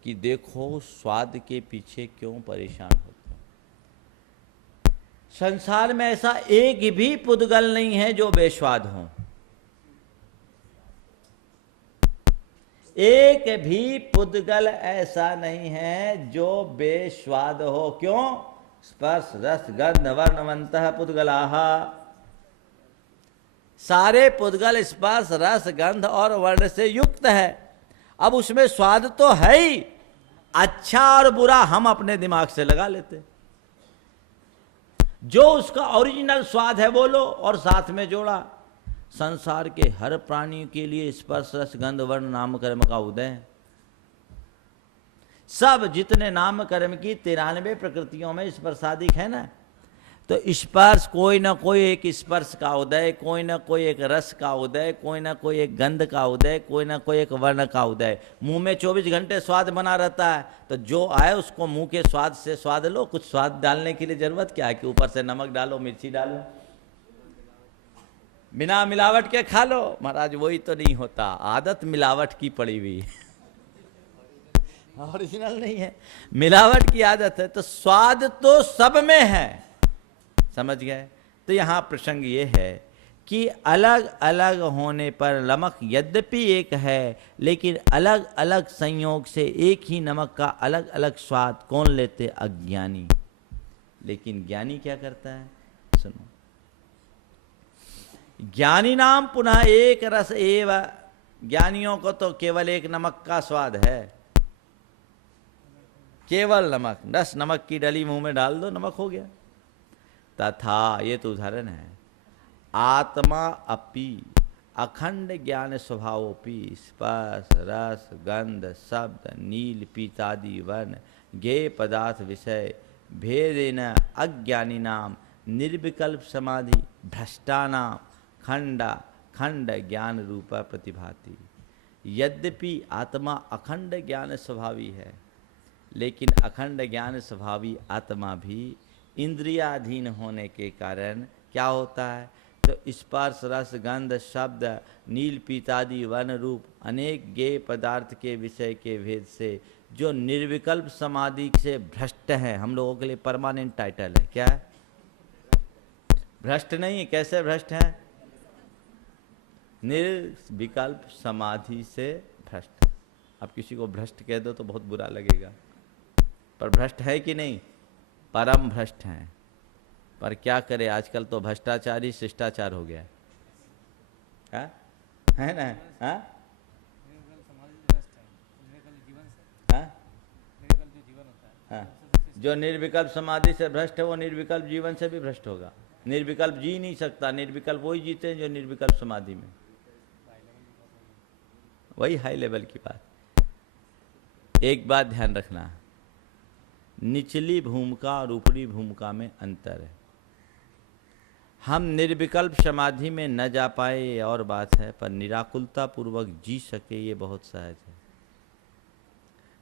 कि देखो स्वाद के पीछे क्यों परेशान होते हो। संसार में ऐसा एक भी पुद्गल नहीं है जो बेस्वाद हो। एक भी पुद्गल ऐसा नहीं है जो बेस्वाद हो। क्यों? स्पर्श रस गंध वर्णवंतः पुद्गलाः। सारे पुद्गल स्पर्श रस गंध और वर्ण से युक्त है। अब उसमें स्वाद तो है ही, अच्छा और बुरा हम अपने दिमाग से लगा लेते। जो उसका ओरिजिनल स्वाद है वो लो और साथ में जोड़ा। संसार के हर प्राणी के लिए स्पर्श रस गंध वर्ण नाम कर्म का उदय है। सब जितने नाम कर्म की 93 प्रकृतियों में स्पर्शादिक है ना। तो स्पर्श, कोई ना कोई एक स्पर्श का उदय, कोई ना कोई एक रस का उदय, कोई ना कोई एक गंध का उदय, कोई ना कोई एक वर्ण का उदय। मुंह में 24 घंटे स्वाद बना रहता है, तो जो आए उसको मुंह के स्वाद से स्वाद लो। कुछ स्वाद डालने के लिए जरूरत क्या है कि ऊपर से नमक डालो, मिर्ची डालो, बिना मिलावट के खा लो। महाराज वही तो नहीं होता, आदत मिलावट की पड़ी हुई ओरिजिनल नहीं है, मिलावट की आदत है। तो स्वाद तो सब में है, समझ गए। तो यहाँ प्रसंग ये है कि अलग अलग होने पर नमक यद्यपि एक है, लेकिन अलग अलग संयोग से एक ही नमक का अलग अलग स्वाद कौन लेते? अज्ञानी। लेकिन ज्ञानी क्या करता है? सुनो, ज्ञानी नाम पुनः एक रस एव। ज्ञानियों को तो केवल एक नमक का स्वाद है, केवल नमक। 10 नमक की डली मुंह में डाल दो, नमक हो गया। तथा, ये तो उदाहरण है, आत्मा अपि अखंड ज्ञान स्वभावोपि स्पर्श रस गंध शब्द नील पीतादि वर्ण ज्ञेय पदार्थ विषय भेदेन अज्ञानी नाम निर्विकल्प समाधि भ्रष्टानाम खंड ज्ञान रूपा प्रतिभाति। यद्यपि आत्मा अखंड ज्ञान स्वभावी है, लेकिन अखंड ज्ञान स्वभावी आत्मा भी इंद्रियाधीन होने के कारण क्या होता है? तो स्पर्श रस गंध शब्द नील पीतादि वन रूप अनेक ज्ञेय पदार्थ के विषय के भेद से जो निर्विकल्प समाधि से भ्रष्ट है, हम लोगों के लिए परमानेंट टाइटल है, क्या है? भ्रष्ट नहीं, कैसे भ्रष्ट है? निर्विकल्प समाधि से भ्रष्ट। अब किसी को भ्रष्ट कह दो तो बहुत बुरा लगेगा, पर भ्रष्ट है कि नहीं? परम भ्रष्ट हैं। पर क्या करे, आजकल तो भ्रष्टाचारी शिष्टाचार हो गया है ना? हाँ हाँ, जो निर्विकल्प समाधि से भ्रष्ट है वो निर्विकल्प जीवन से भी भ्रष्ट होगा। निर्विकल्प जी नहीं सकता, निर्विकल्प वही जीते हैं जो निर्विकल्प समाधि में, वही हाई लेवल की बात। एक बात ध्यान रखना, निचली भूमिका और ऊपरी भूमिका में अंतर है। हम निर्विकल्प समाधि में न जा पाए ये और बात है, पर निराकुलता पूर्वक जी सके ये बहुत सहज है।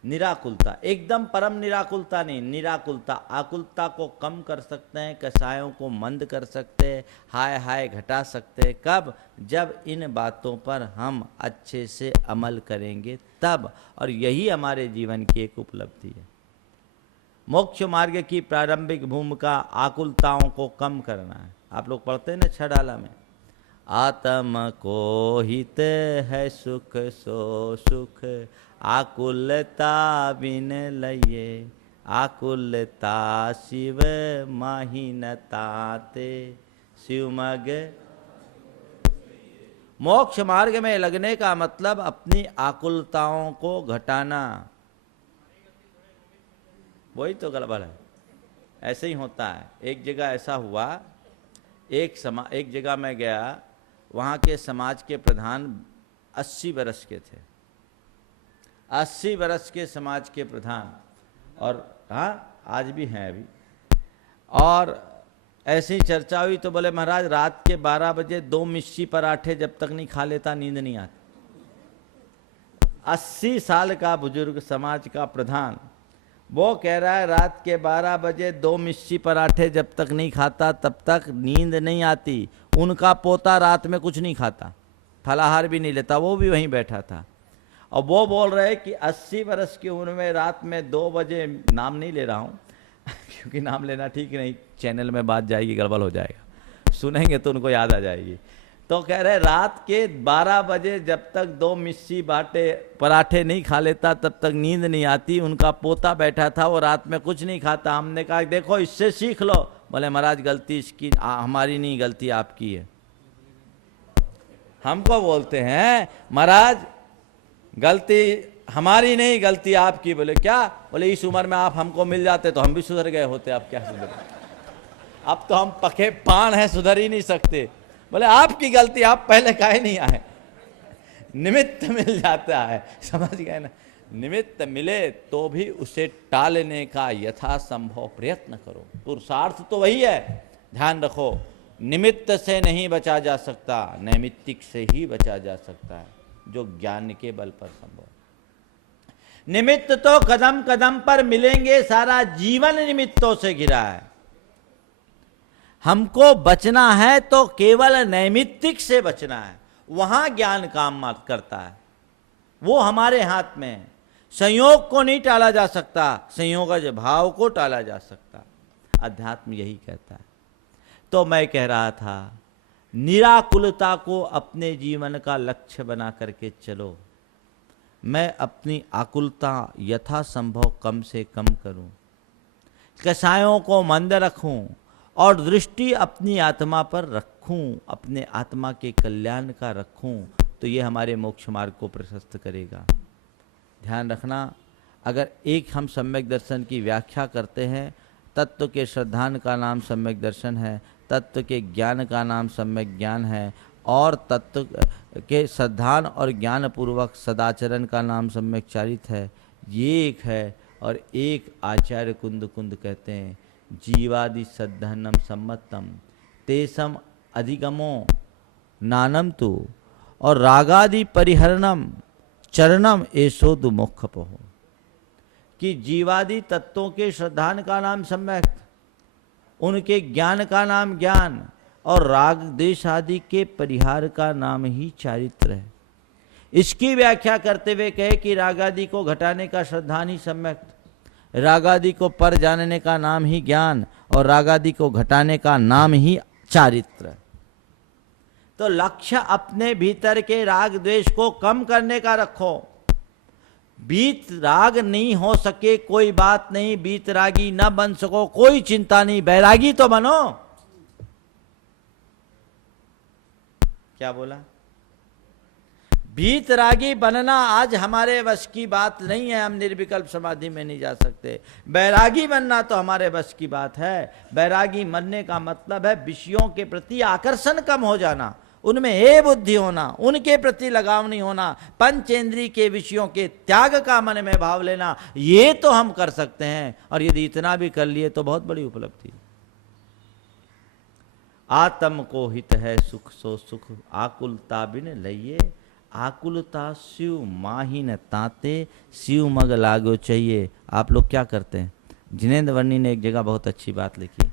निराकुलता, एकदम परम निराकुलता नहीं, निराकुलता। आकुलता को कम कर सकते हैं, कषायों को मंद कर सकते हैं, हाय हाय घटा सकते हैं। कब? जब इन बातों पर हम अच्छे से अमल करेंगे तब, और यही हमारे जीवन की एक उपलब्धि है। मोक्ष मार्ग की प्रारंभिक भूमिका आकुलताओं को कम करना है। आप लोग पढ़ते हैं ना छड़ाला में, आत्म को हित है सुख सो सुख, आकुलता बिन लये, आकुलता शिव माहिनताते शिवमग। मोक्ष मार्ग में लगने का मतलब अपनी आकुलताओं को घटाना। वही तो गड़बड़ है, ऐसे ही होता है। एक जगह ऐसा हुआ, एक जगह मैं गया, वहाँ के समाज के प्रधान 80 वर्ष के थे, 80 वर्ष के समाज के प्रधान, और हाँ आज भी हैं अभी। और ऐसी चर्चा हुई तो बोले महाराज रात के 12 बजे 2 मिर्ची पराठे जब तक नहीं खा लेता नींद नहीं आती। 80 साल का बुजुर्ग समाज का प्रधान, वो कह रहा है रात के 12 बजे 2 मिर्ची पराठे जब तक नहीं खाता तब तक नींद नहीं आती। उनका पोता रात में कुछ नहीं खाता, फलाहार भी नहीं लेता, वो भी वहीं बैठा था। और वो बोल रहे कि 80 वर्ष की उम्र में रात में 2 बजे, नाम नहीं ले रहा हूँ क्योंकि नाम लेना ठीक नहीं, चैनल में बात जाएगी, गड़बड़ हो जाएगा, सुनेंगे तो उनको याद आ जाएगी। तो कह रहे रात के 12 बजे जब तक 2 मिर्ची पराठे नहीं खा लेता तब तक नींद नहीं आती। उनका पोता बैठा था, वो रात में कुछ नहीं खाता। हमने कहा देखो इससे सीख लो। बोले महाराज गलती इसकी, हमारी नहीं, गलती आपकी है। हमको बोलते हैं महाराज गलती हमारी नहीं, गलती आपकी। बोले क्या? बोले इस उम्र में आप हमको मिल जाते तो हम भी सुधर गए होते, अब क्या सुधर, अब तो हम पके पान हैं, सुधर ही नहीं सकते। बोले आपकी गलती, आप पहले काहे नहीं आए। निमित्त मिल जाता है, समझ गए ना? निमित्त मिले तो भी उसे टालने का यथासंभव प्रयत्न करो। पुरुषार्थ तो वही है, ध्यान रखो। निमित्त से नहीं बचा जा सकता, नैमित्तिक से ही बचा जा सकता है, जो ज्ञान के बल पर संभव। निमित्त तो कदम कदम पर मिलेंगे, सारा जीवन निमित्तों से घिरा है। हमको बचना है तो केवल नैमित्तिक से बचना है, वहां ज्ञान काम करता है, वो हमारे हाथ में है। संयोग को नहीं टाला जा सकता, संयोगज भाव को टाला जा सकता। अध्यात्म यही कहता है। तो मैं कह रहा था निराकुलता को अपने जीवन का लक्ष्य बना करके चलो। मैं अपनी आकुलता यथासंभव कम से कम करूं, कषायों को मंद रखूं और दृष्टि अपनी आत्मा पर रखूं, अपने आत्मा के कल्याण का रखूं, तो ये हमारे मोक्ष मार्ग को प्रशस्त करेगा। ध्यान रखना, अगर एक हम सम्यक दर्शन की व्याख्या करते हैं, तत्व के श्रद्धान का नाम सम्यक दर्शन है, तत्व के ज्ञान का नाम सम्यक ज्ञान है, और तत्व के श्रद्धान और ज्ञान पूर्वक सदाचरण का नाम सम्यक चारित है। ये एक है। और एक आचार्य कुंद कुंद कहते हैं जीवादि सद्धनम सम्मतम तेसम अधिगमो नानम तु और रागादि परिहरणम चरणम एसो दुमुख पहो। कि जीवादि तत्वों के श्रद्धान का नाम सम्यक, उनके ज्ञान का नाम ज्ञान, और राग द्वेष आदि के परिहार का नाम ही चारित्र है। इसकी व्याख्या करते हुए कहे कि रागादि को घटाने का श्रद्धानि सम्यक, रागादि को पर जानने का नाम ही ज्ञान और रागादि को घटाने का नाम ही चारित्र। तो लक्ष्य अपने भीतर के राग द्वेष को कम करने का रखो। बीत राग नहीं हो सके कोई बात नहीं, बीत रागी न बन सको कोई चिंता नहीं, बैरागी तो बनो। क्या बोला? बीत रागी बनना आज हमारे वश की बात नहीं है, हम निर्विकल्प समाधि में नहीं जा सकते। बैरागी बनना तो हमारे वश की बात है। बैरागी बनने का मतलब है विषयों के प्रति आकर्षण कम हो जाना, उनमें हे बुद्धि होना, उनके प्रति लगाव नहीं होना, पंचेंद्री के विषयों के त्याग का मन में भाव लेना, ये तो हम कर सकते हैं। और यदि इतना भी कर लिए तो बहुत बड़ी उपलब्धि। आत्म को हित है सुख सो सुख, आकुलता बिन लइए, आकुलता शिव माहिन ताते, शिव मग लागो चाहिए। आप लोग क्या करते हैं? जिनेंद्र वर्णी ने एक जगह बहुत अच्छी बात लिखी,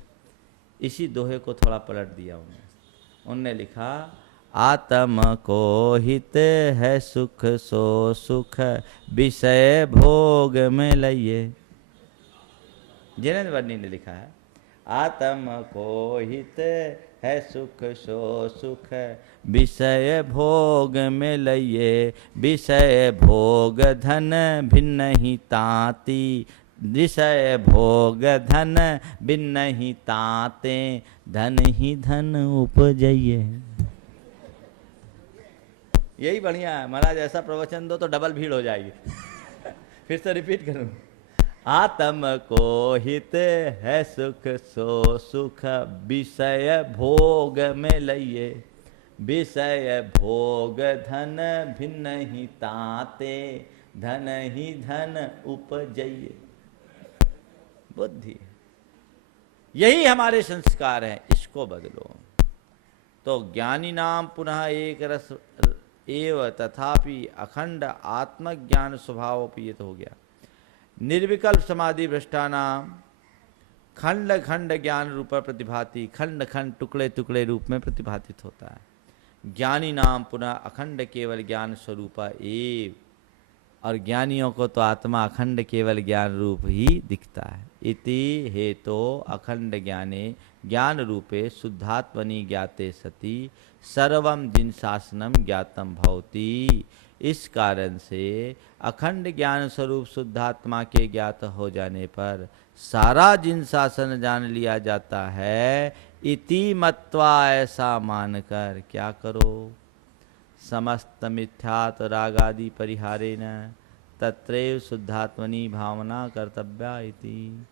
इसी दोहे को थोड़ा पलट दिया उन्होंने लिखा, आत्म को हित है सुख सो सुख, विषय भोग में लइए। जिनेंद्र वर्णी ने लिखा है, आत्म को हित है सुख सो सुख, विषय भोग में लइए, विषय भोग धन भिन्न ही ताती, विषय भोग धन भिन्न ही ताते, धन ही धन उपजइए। यही बढ़िया है महाराज, ऐसा प्रवचन दो तो डबल भीड़ हो जाएगी। फिर से रिपीट करूं, आत्म को हित है सुख सो सुख, विषय भोग में लइए, विषय भोग धन भिन्न ही ताते, धन ही धन उपजइए। बुद्धि, यही हमारे संस्कार हैं, इसको बदलो। तो ज्ञानी नाम पुनः एक रस एव तथापि अखंड आत्मज्ञान स्वभाव पीयत हो गया। निर्विकल्प समाधि भ्रष्टानाम खंड खंड ज्ञान रूप प्रतिभाति, खंड खंड टुकड़े टुकड़े रूप में प्रतिभातित होता है। ज्ञानी नाम पुनः अखंड केवल ज्ञान स्वरूप एव, और ज्ञानियों को तो आत्मा अखंड केवल ज्ञान रूप ही दिखता है। इति हेतो अखंड ज्ञाने ज्ञान रूपे शुद्धात्मनि ज्ञाते सति सर्वम जिन शासनम ज्ञातम भवति। इस कारण से अखंड ज्ञान स्वरूप शुद्धात्मा के ज्ञात हो जाने पर सारा जिन शासन जान लिया जाता है। इति मत्वा, ऐसा मानकर क्या करो, समस्त मिथ्यात रागादि परिहारेण तत्रैव शुद्धात्मनि भावना कर्तव्या इति।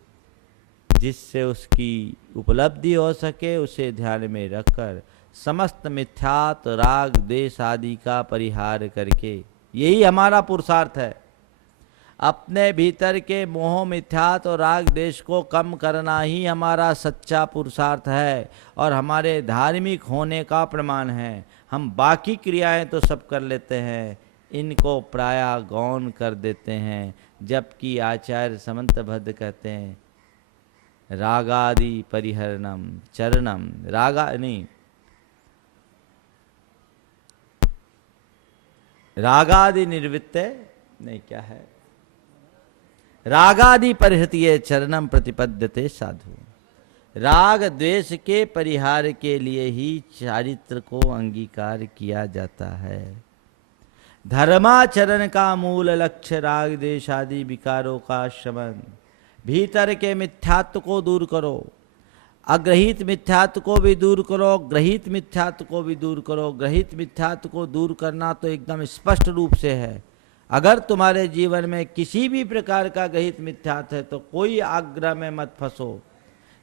जिससे उसकी उपलब्धि हो सके उसे ध्यान में रखकर समस्त मिथ्यात राग द्वेष आदि का परिहार करके, यही हमारा पुरुषार्थ है। अपने भीतर के मोह मिथ्यात और राग द्वेष को कम करना ही हमारा सच्चा पुरुषार्थ है और हमारे धार्मिक होने का प्रमाण है। हम बाकी क्रियाएं तो सब कर लेते हैं, इनको प्रायः गौण कर देते हैं। जबकि आचार्य समंतभद्र कहते हैं रागादि परिहरणम चरणम, रागादि निर्वृत्ते नहीं, क्या है, रागादि परिहृत्य चरणम प्रतिपद्यते साधु। राग द्वेष के परिहार के लिए ही चारित्र को अंगीकार किया जाता है। धर्माचरण का मूल लक्ष्य राग द्वेष आदि विकारों का शमन। भीतर के मिथ्यात्व को दूर करो, अग्रहित मिथ्यात्व को भी दूर करो, ग्रहित मिथ्यात्व को भी दूर करो। ग्रहित मिथ्यात्व को दूर करना तो एकदम स्पष्ट रूप से है। अगर तुम्हारे जीवन में किसी भी प्रकार का ग्रहित मिथ्यात्व है तो कोई आग्रह में मत फंसो,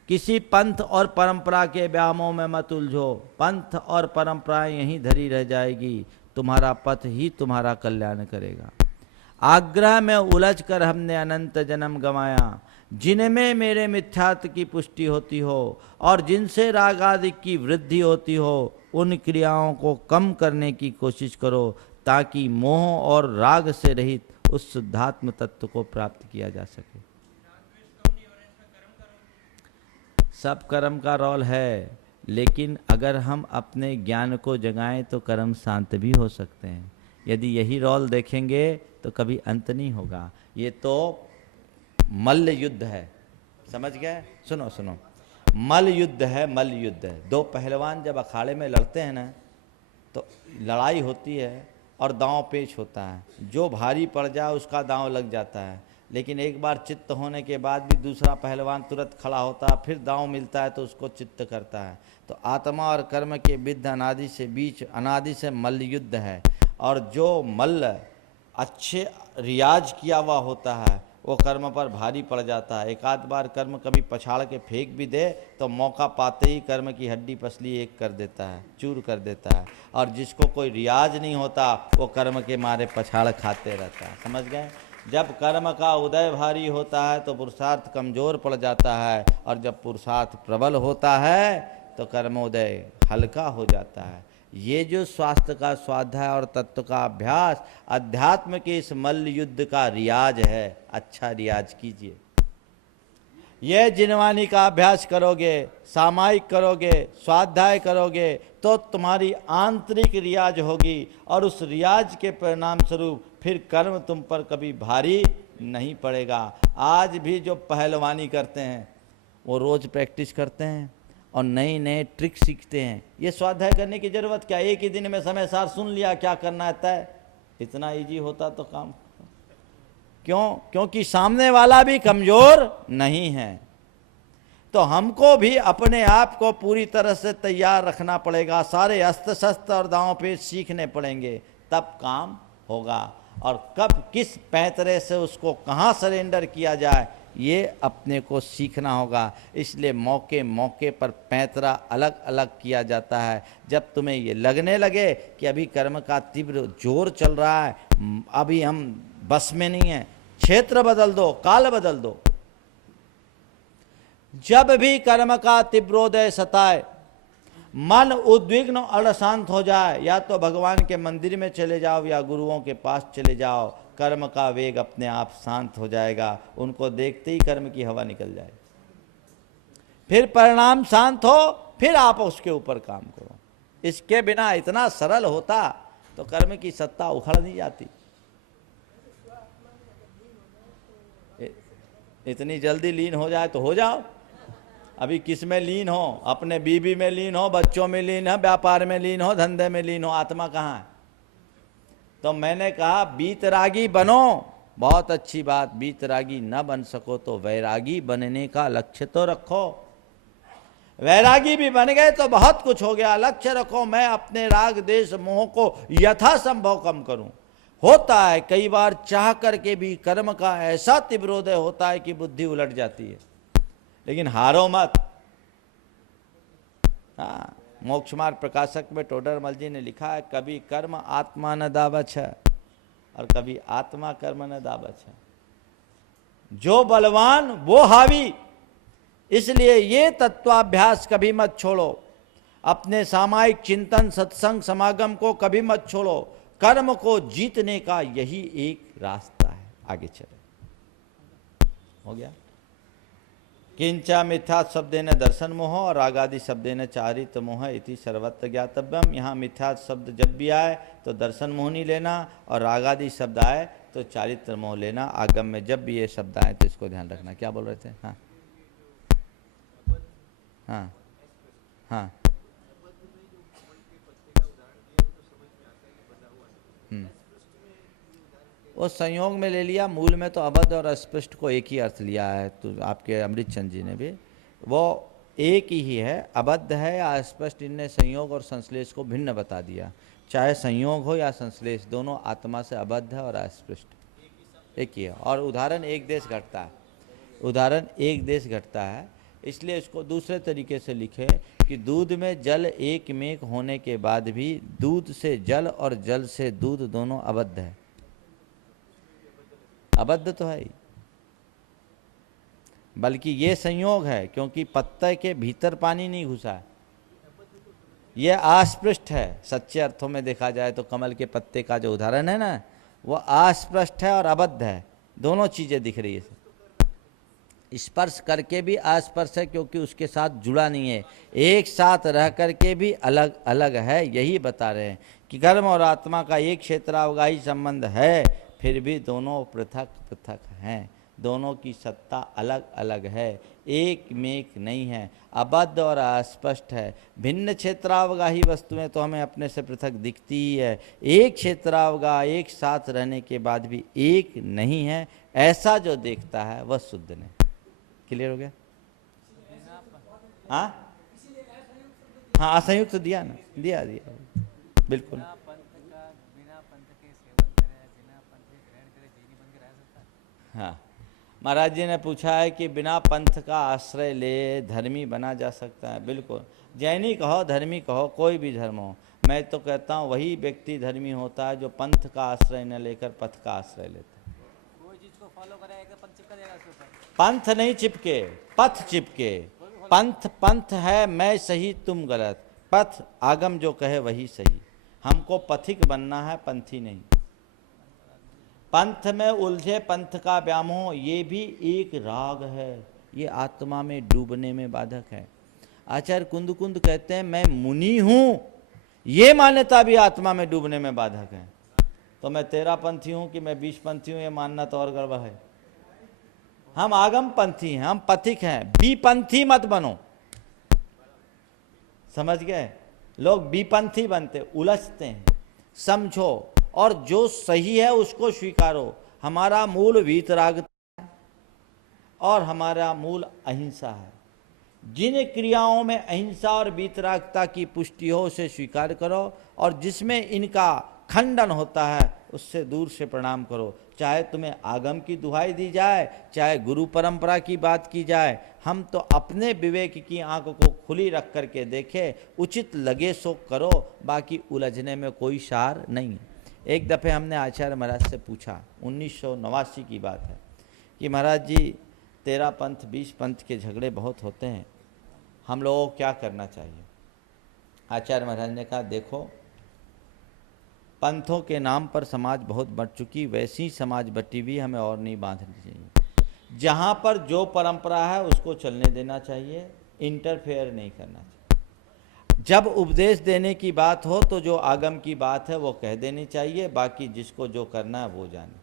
किसी पंथ और परंपरा के व्यामों में मत उलझो। पंथ और परंपराएं यहीं धरी रह जाएगी, तुम्हारा पथ ही तुम्हारा कल्याण करेगा। आग्रह में उलझकर हमने अनंत जन्म गंवाया। जिनमें मेरे मिथ्यात्व की पुष्टि होती हो और जिनसे राग आदि की वृद्धि होती हो, उन क्रियाओं को कम करने की कोशिश करो ताकि मोह और राग से रहित उस शुद्धात्म तत्व को प्राप्त किया जा सके। सब कर्म का रोल है, लेकिन अगर हम अपने ज्ञान को जगाएं तो कर्म शांत भी हो सकते हैं। यदि यही रोल देखेंगे तो कभी अंत नहीं होगा। ये तो मल्ल युद्ध है, समझ गए? सुनो सुनो, मल्ल युद्ध है, मल्ल युद्ध है। दो पहलवान जब अखाड़े में लड़ते हैं ना, तो लड़ाई होती है और दांव पेच होता है। जो भारी पड़ जाए उसका दांव लग जाता है, लेकिन एक बार चित्त होने के बाद भी दूसरा पहलवान तुरंत खड़ा होता है, फिर दांव मिलता है तो उसको चित्त करता है। तो आत्मा और कर्म के विद्ध अनादि से बीच अनादि से मल्ल युद्ध है। और जो मल्ल अच्छे रियाज किया हुआ होता है वो कर्म पर भारी पड़ जाता है। एक आध बार कर्म कभी पछाड़ के फेंक भी दे तो मौका पाते ही कर्म की हड्डी पसली एक कर देता है, चूर कर देता है। और जिसको कोई रियाज नहीं होता वो कर्म के मारे पछाड़ खाते रहता है, समझ गए? जब कर्म का उदय भारी होता है तो पुरुषार्थ कमज़ोर पड़ जाता है, और जब पुरुषार्थ प्रबल होता है तो कर्मोदय हल्का हो जाता है। ये जो स्वास्थ्य का स्वाध्याय और तत्व का अभ्यास अध्यात्म के इस मल्ल युद्ध का रियाज है। अच्छा रियाज कीजिए। यह जिनवानी का अभ्यास करोगे, सामायिक करोगे, स्वाध्याय करोगे तो तुम्हारी आंतरिक रियाज होगी, और उस रियाज के परिणाम स्वरूप फिर कर्म तुम पर कभी भारी नहीं पड़ेगा। आज भी जो पहलवानी करते हैं वो रोज़ प्रैक्टिस करते हैं और नए नए ट्रिक सीखते हैं। ये स्वाध्याय करने की ज़रूरत क्या? एक ही दिन में समय सार सुन लिया क्या करना है तय। इतना इजी होता तो काम क्यों? क्योंकि सामने वाला भी कमज़ोर नहीं है। तो हमको भी अपने आप को पूरी तरह से तैयार रखना पड़ेगा। सारे अस्त्र शस्त्र और दांव पेच सीखने पड़ेंगे, तब काम होगा। और कब किस पैंतरे से उसको कहाँ सरेंडर किया जाए ये अपने को सीखना होगा। इसलिए मौके मौके पर पैंतरा अलग अलग किया जाता है। जब तुम्हें ये लगने लगे कि अभी कर्म का तीव्र जोर चल रहा है, अभी हम बस में नहीं हैं, क्षेत्र बदल दो, काल बदल दो। जब भी कर्म का तीव्रोदय सताए, मन उद्विग्न और अशांत हो जाए, या तो भगवान के मंदिर में चले जाओ या गुरुओं के पास चले जाओ। कर्म का वेग अपने आप शांत हो जाएगा। उनको देखते ही कर्म की हवा निकल जाए। फिर परिणाम शांत हो, फिर आप उसके ऊपर काम करो। इसके बिना इतना सरल होता तो कर्म की सत्ता उखड़ नहीं जाती। इतनी जल्दी लीन हो जाए तो हो जाओ। अभी किस में लीन हो? अपने बीवी में लीन हो, बच्चों में लीन हो, व्यापार में लीन हो, धंधे में लीन हो, आत्मा कहाँ है? तो मैंने कहा बीतरागी बनो। बहुत अच्छी बात, बीतरागी न बन सको तो वैरागी बनने का लक्ष्य तो रखो। वैरागी भी बन गए तो बहुत कुछ हो गया। लक्ष्य रखो, मैं अपने राग देश मोह को यथासंभव कम करूं। होता है कई बार चाह करके भी कर्म का ऐसा तीव्रोदय होता है कि बुद्धि उलट जाती है, लेकिन हारो मत। हाँ, मोक्ष मार्ग प्रकाशक में टोडरमल जी ने लिखा है, कभी कर्म आत्मा न दावछ और कभी आत्मा कर्म न दावछ। जो बलवान वो हावी। इसलिए ये तत्वाभ्यास कभी मत छोड़ो। अपने सामायिक चिंतन सत्संग समागम को कभी मत छोड़ो। कर्म को जीतने का यही एक रास्ता है। आगे चले, हो गया। किंचा मिथ्या शब्देन दर्शन मोह और रागादि शब्देन चारित मोह इति सर्वत्र ज्ञातव्यम। यहाँ मिथ्या शब्द जब भी आए तो दर्शन मोह नहीं लेना, और रागादि शब्द आए तो चारित्र मोह लेना। आगम में जब भी ये शब्द आए तो इसको ध्यान रखना। क्या बोल रहे थे? हाँ हाँ हाँ। वो संयोग में ले लिया, मूल में तो अबद्ध और अस्पष्ट को एक ही अर्थ लिया है। तो आपके अमृत चंद जी ने भी वो एक ही है, अबद्ध है या अस्पष्ट। इनने संयोग और संश्लेष को भिन्न बता दिया। चाहे संयोग हो या संश्लेष, दोनों आत्मा से अबद्ध है और अस्पष्ट एक ही है। और उदाहरण एक देश घटता है, उदाहरण एक देश घटता है। इसलिए इसको दूसरे तरीके से लिखे कि दूध में जल एक में होने के बाद भी दूध से जल और जल से दूध दोनों अबद्ध है। अबद्ध तो है ही, बल्कि ये संयोग है, क्योंकि पत्ते के भीतर पानी नहीं घुसा है। ये अस्पष्ट है। सच्चे अर्थों में देखा जाए तो कमल के पत्ते का जो उदाहरण है ना, वो अस्पष्ट है और अबद्ध है। दोनों चीजें दिख रही है। स्पर्श करके भी अस्पर्श है क्योंकि उसके साथ जुड़ा नहीं है, एक साथ रह करके भी अलग अलग है। यही बता रहे हैं कि कर्म और आत्मा का एक क्षेत्रावगाही संबंध है, फिर भी दोनों पृथक पृथक हैं, दोनों की सत्ता अलग अलग है, एक में एक नहीं है, अबद्ध और अस्पष्ट है। भिन्न क्षेत्रावगाही वस्तुएं तो हमें अपने से पृथक दिखती ही है, एक क्षेत्रावगाह एक साथ रहने के बाद भी एक नहीं है, ऐसा जो देखता है वह शुद्ध नहीं। क्लियर हो गया? हाँ हाँ, असंयुक्त दिया ना, दिया बिल्कुल। हाँ, महाराज जी ने पूछा है कि बिना पंथ का आश्रय ले धर्मी बना जा सकता है। बिल्कुल, जैनी कहो धर्मी कहो, कोई भी धर्म हो, मैं तो कहता हूँ वही व्यक्ति धर्मी होता है जो पंथ का आश्रय न लेकर पथ का आश्रय लेता है। कोई चीज को फॉलो करेगा, पंथ चिपका देगा उसके ऊपर। पंथ नहीं चिपके, पथ चिपके। पंथ पंथ है, मैं सही तुम गलत, पथ आगम जो कहे वही सही। हमको पथिक बनना है, पंथी नहीं। पंथ में उलझे पंथ का व्यामोह, ये भी एक राग है, ये आत्मा में डूबने में बाधक है। आचार्य कुंद कुंद कहते हैं मैं मुनि हूं, ये मान्यता भी आत्मा में डूबने में बाधक है। तो मैं 13 पंथी हूं कि मैं 20 पंथी हूं, ये मानना तो और गड़बड़ है। हम आगम पंथी हैं, हम पथिक हैं, बीपंथी मत बनो। समझ गए? लोग बीपंथी बनते, उलझते हैं। समझो और जो सही है उसको स्वीकारो। हमारा मूल वीतरागता है और हमारा मूल अहिंसा है। जिन क्रियाओं में अहिंसा और वीतरागता की पुष्टि हो उसे स्वीकार करो, और जिसमें इनका खंडन होता है उससे दूर से प्रणाम करो। चाहे तुम्हें आगम की दुहाई दी जाए, चाहे गुरु परंपरा की बात की जाए, हम तो अपने विवेक की आंख को खुली रख करके देखें, उचित लगे सो करो, बाकी उलझने में कोई सार नहीं है। एक दफ़े हमने आचार्य महाराज से पूछा, 1989 की बात है, कि महाराज जी 13 पंथ 20 पंथ के झगड़े बहुत होते हैं, हम लोगों को क्या करना चाहिए? आचार्य महाराज ने कहा देखो, पंथों के नाम पर समाज बहुत बढ़ चुकी, वैसी समाज बटी हुई हमें और नहीं बांधनी चाहिए। जहाँ पर जो परंपरा है उसको चलने देना चाहिए, इंटरफेयर नहीं करना चाहिए। जब उपदेश देने की बात हो तो जो आगम की बात है वो कह देनी चाहिए, बाकी जिसको जो करना है वो जाने।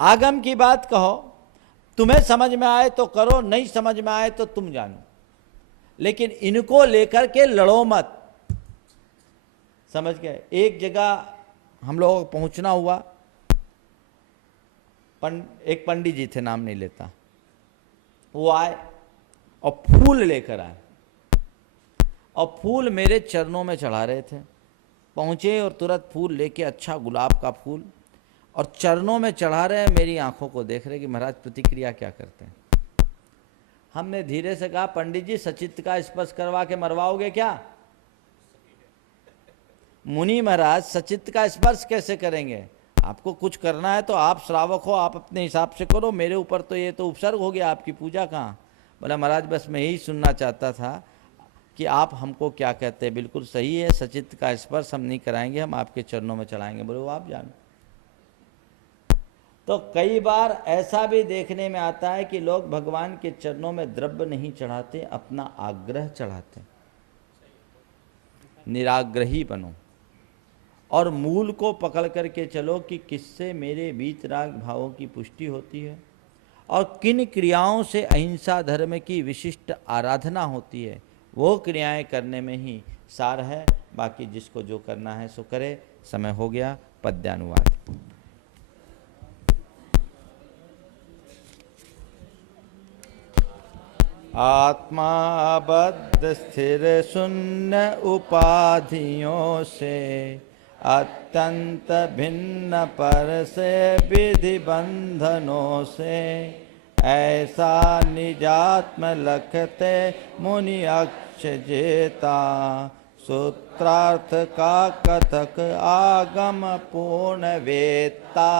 आगम की बात कहो, तुम्हें समझ में आए तो करो, नहीं समझ में आए तो तुम जानो, लेकिन इनको लेकर के लड़ो मत। समझ गए? एक जगह हम लोगों को पहुंचना हुआ, एक पंडित जी थे, नाम नहीं लेता, वो आए और फूल लेकर आए और फूल मेरे चरणों में चढ़ा रहे थे। पहुंचे और तुरंत फूल लेके, अच्छा गुलाब का फूल, और चरणों में चढ़ा रहे हैं। मेरी आंखों को देख रहे कि महाराज प्रतिक्रिया क्या करते हैं। हमने धीरे से कहा, पंडित जी सचित्त का स्पर्श करवा के मरवाओगे क्या? मुनि महाराज सचित्त का स्पर्श कैसे करेंगे? आपको कुछ करना है तो आप श्रावक हो, आप अपने हिसाब से करो, मेरे ऊपर तो ये तो उपसर्ग हो गया, आपकी पूजा कहाँ? बोला महाराज बस मैं यही सुनना चाहता था कि आप हमको क्या कहते हैं। बिल्कुल सही है, सचित्त का स्पर्श हम नहीं कराएंगे, हम आपके चरणों में चढ़ाएंगे। बोले वो आप जानो। तो कई बार ऐसा भी देखने में आता है कि लोग भगवान के चरणों में द्रव्य नहीं चढ़ाते, अपना आग्रह चढ़ाते। निराग्रही बनो और मूल को पकड़ करके चलो कि किससे मेरे वीतराग भावों की पुष्टि होती है और किन क्रियाओं से अहिंसा धर्म की विशिष्ट आराधना होती है। वो क्रियाएं करने में ही सार है, बाकी जिसको जो करना है सो करे। समय हो गया, पद्यानुवाद। आत्मा बद्ध स्थिर शून्य उपाधियों से, अत्यंत भिन्न पर से विधि बंधनों से, ऐसा निजात्म लखते मुनि अक्ष जेता, सूत्रार्थ का कथक आगम पूर्ण वेत्ता।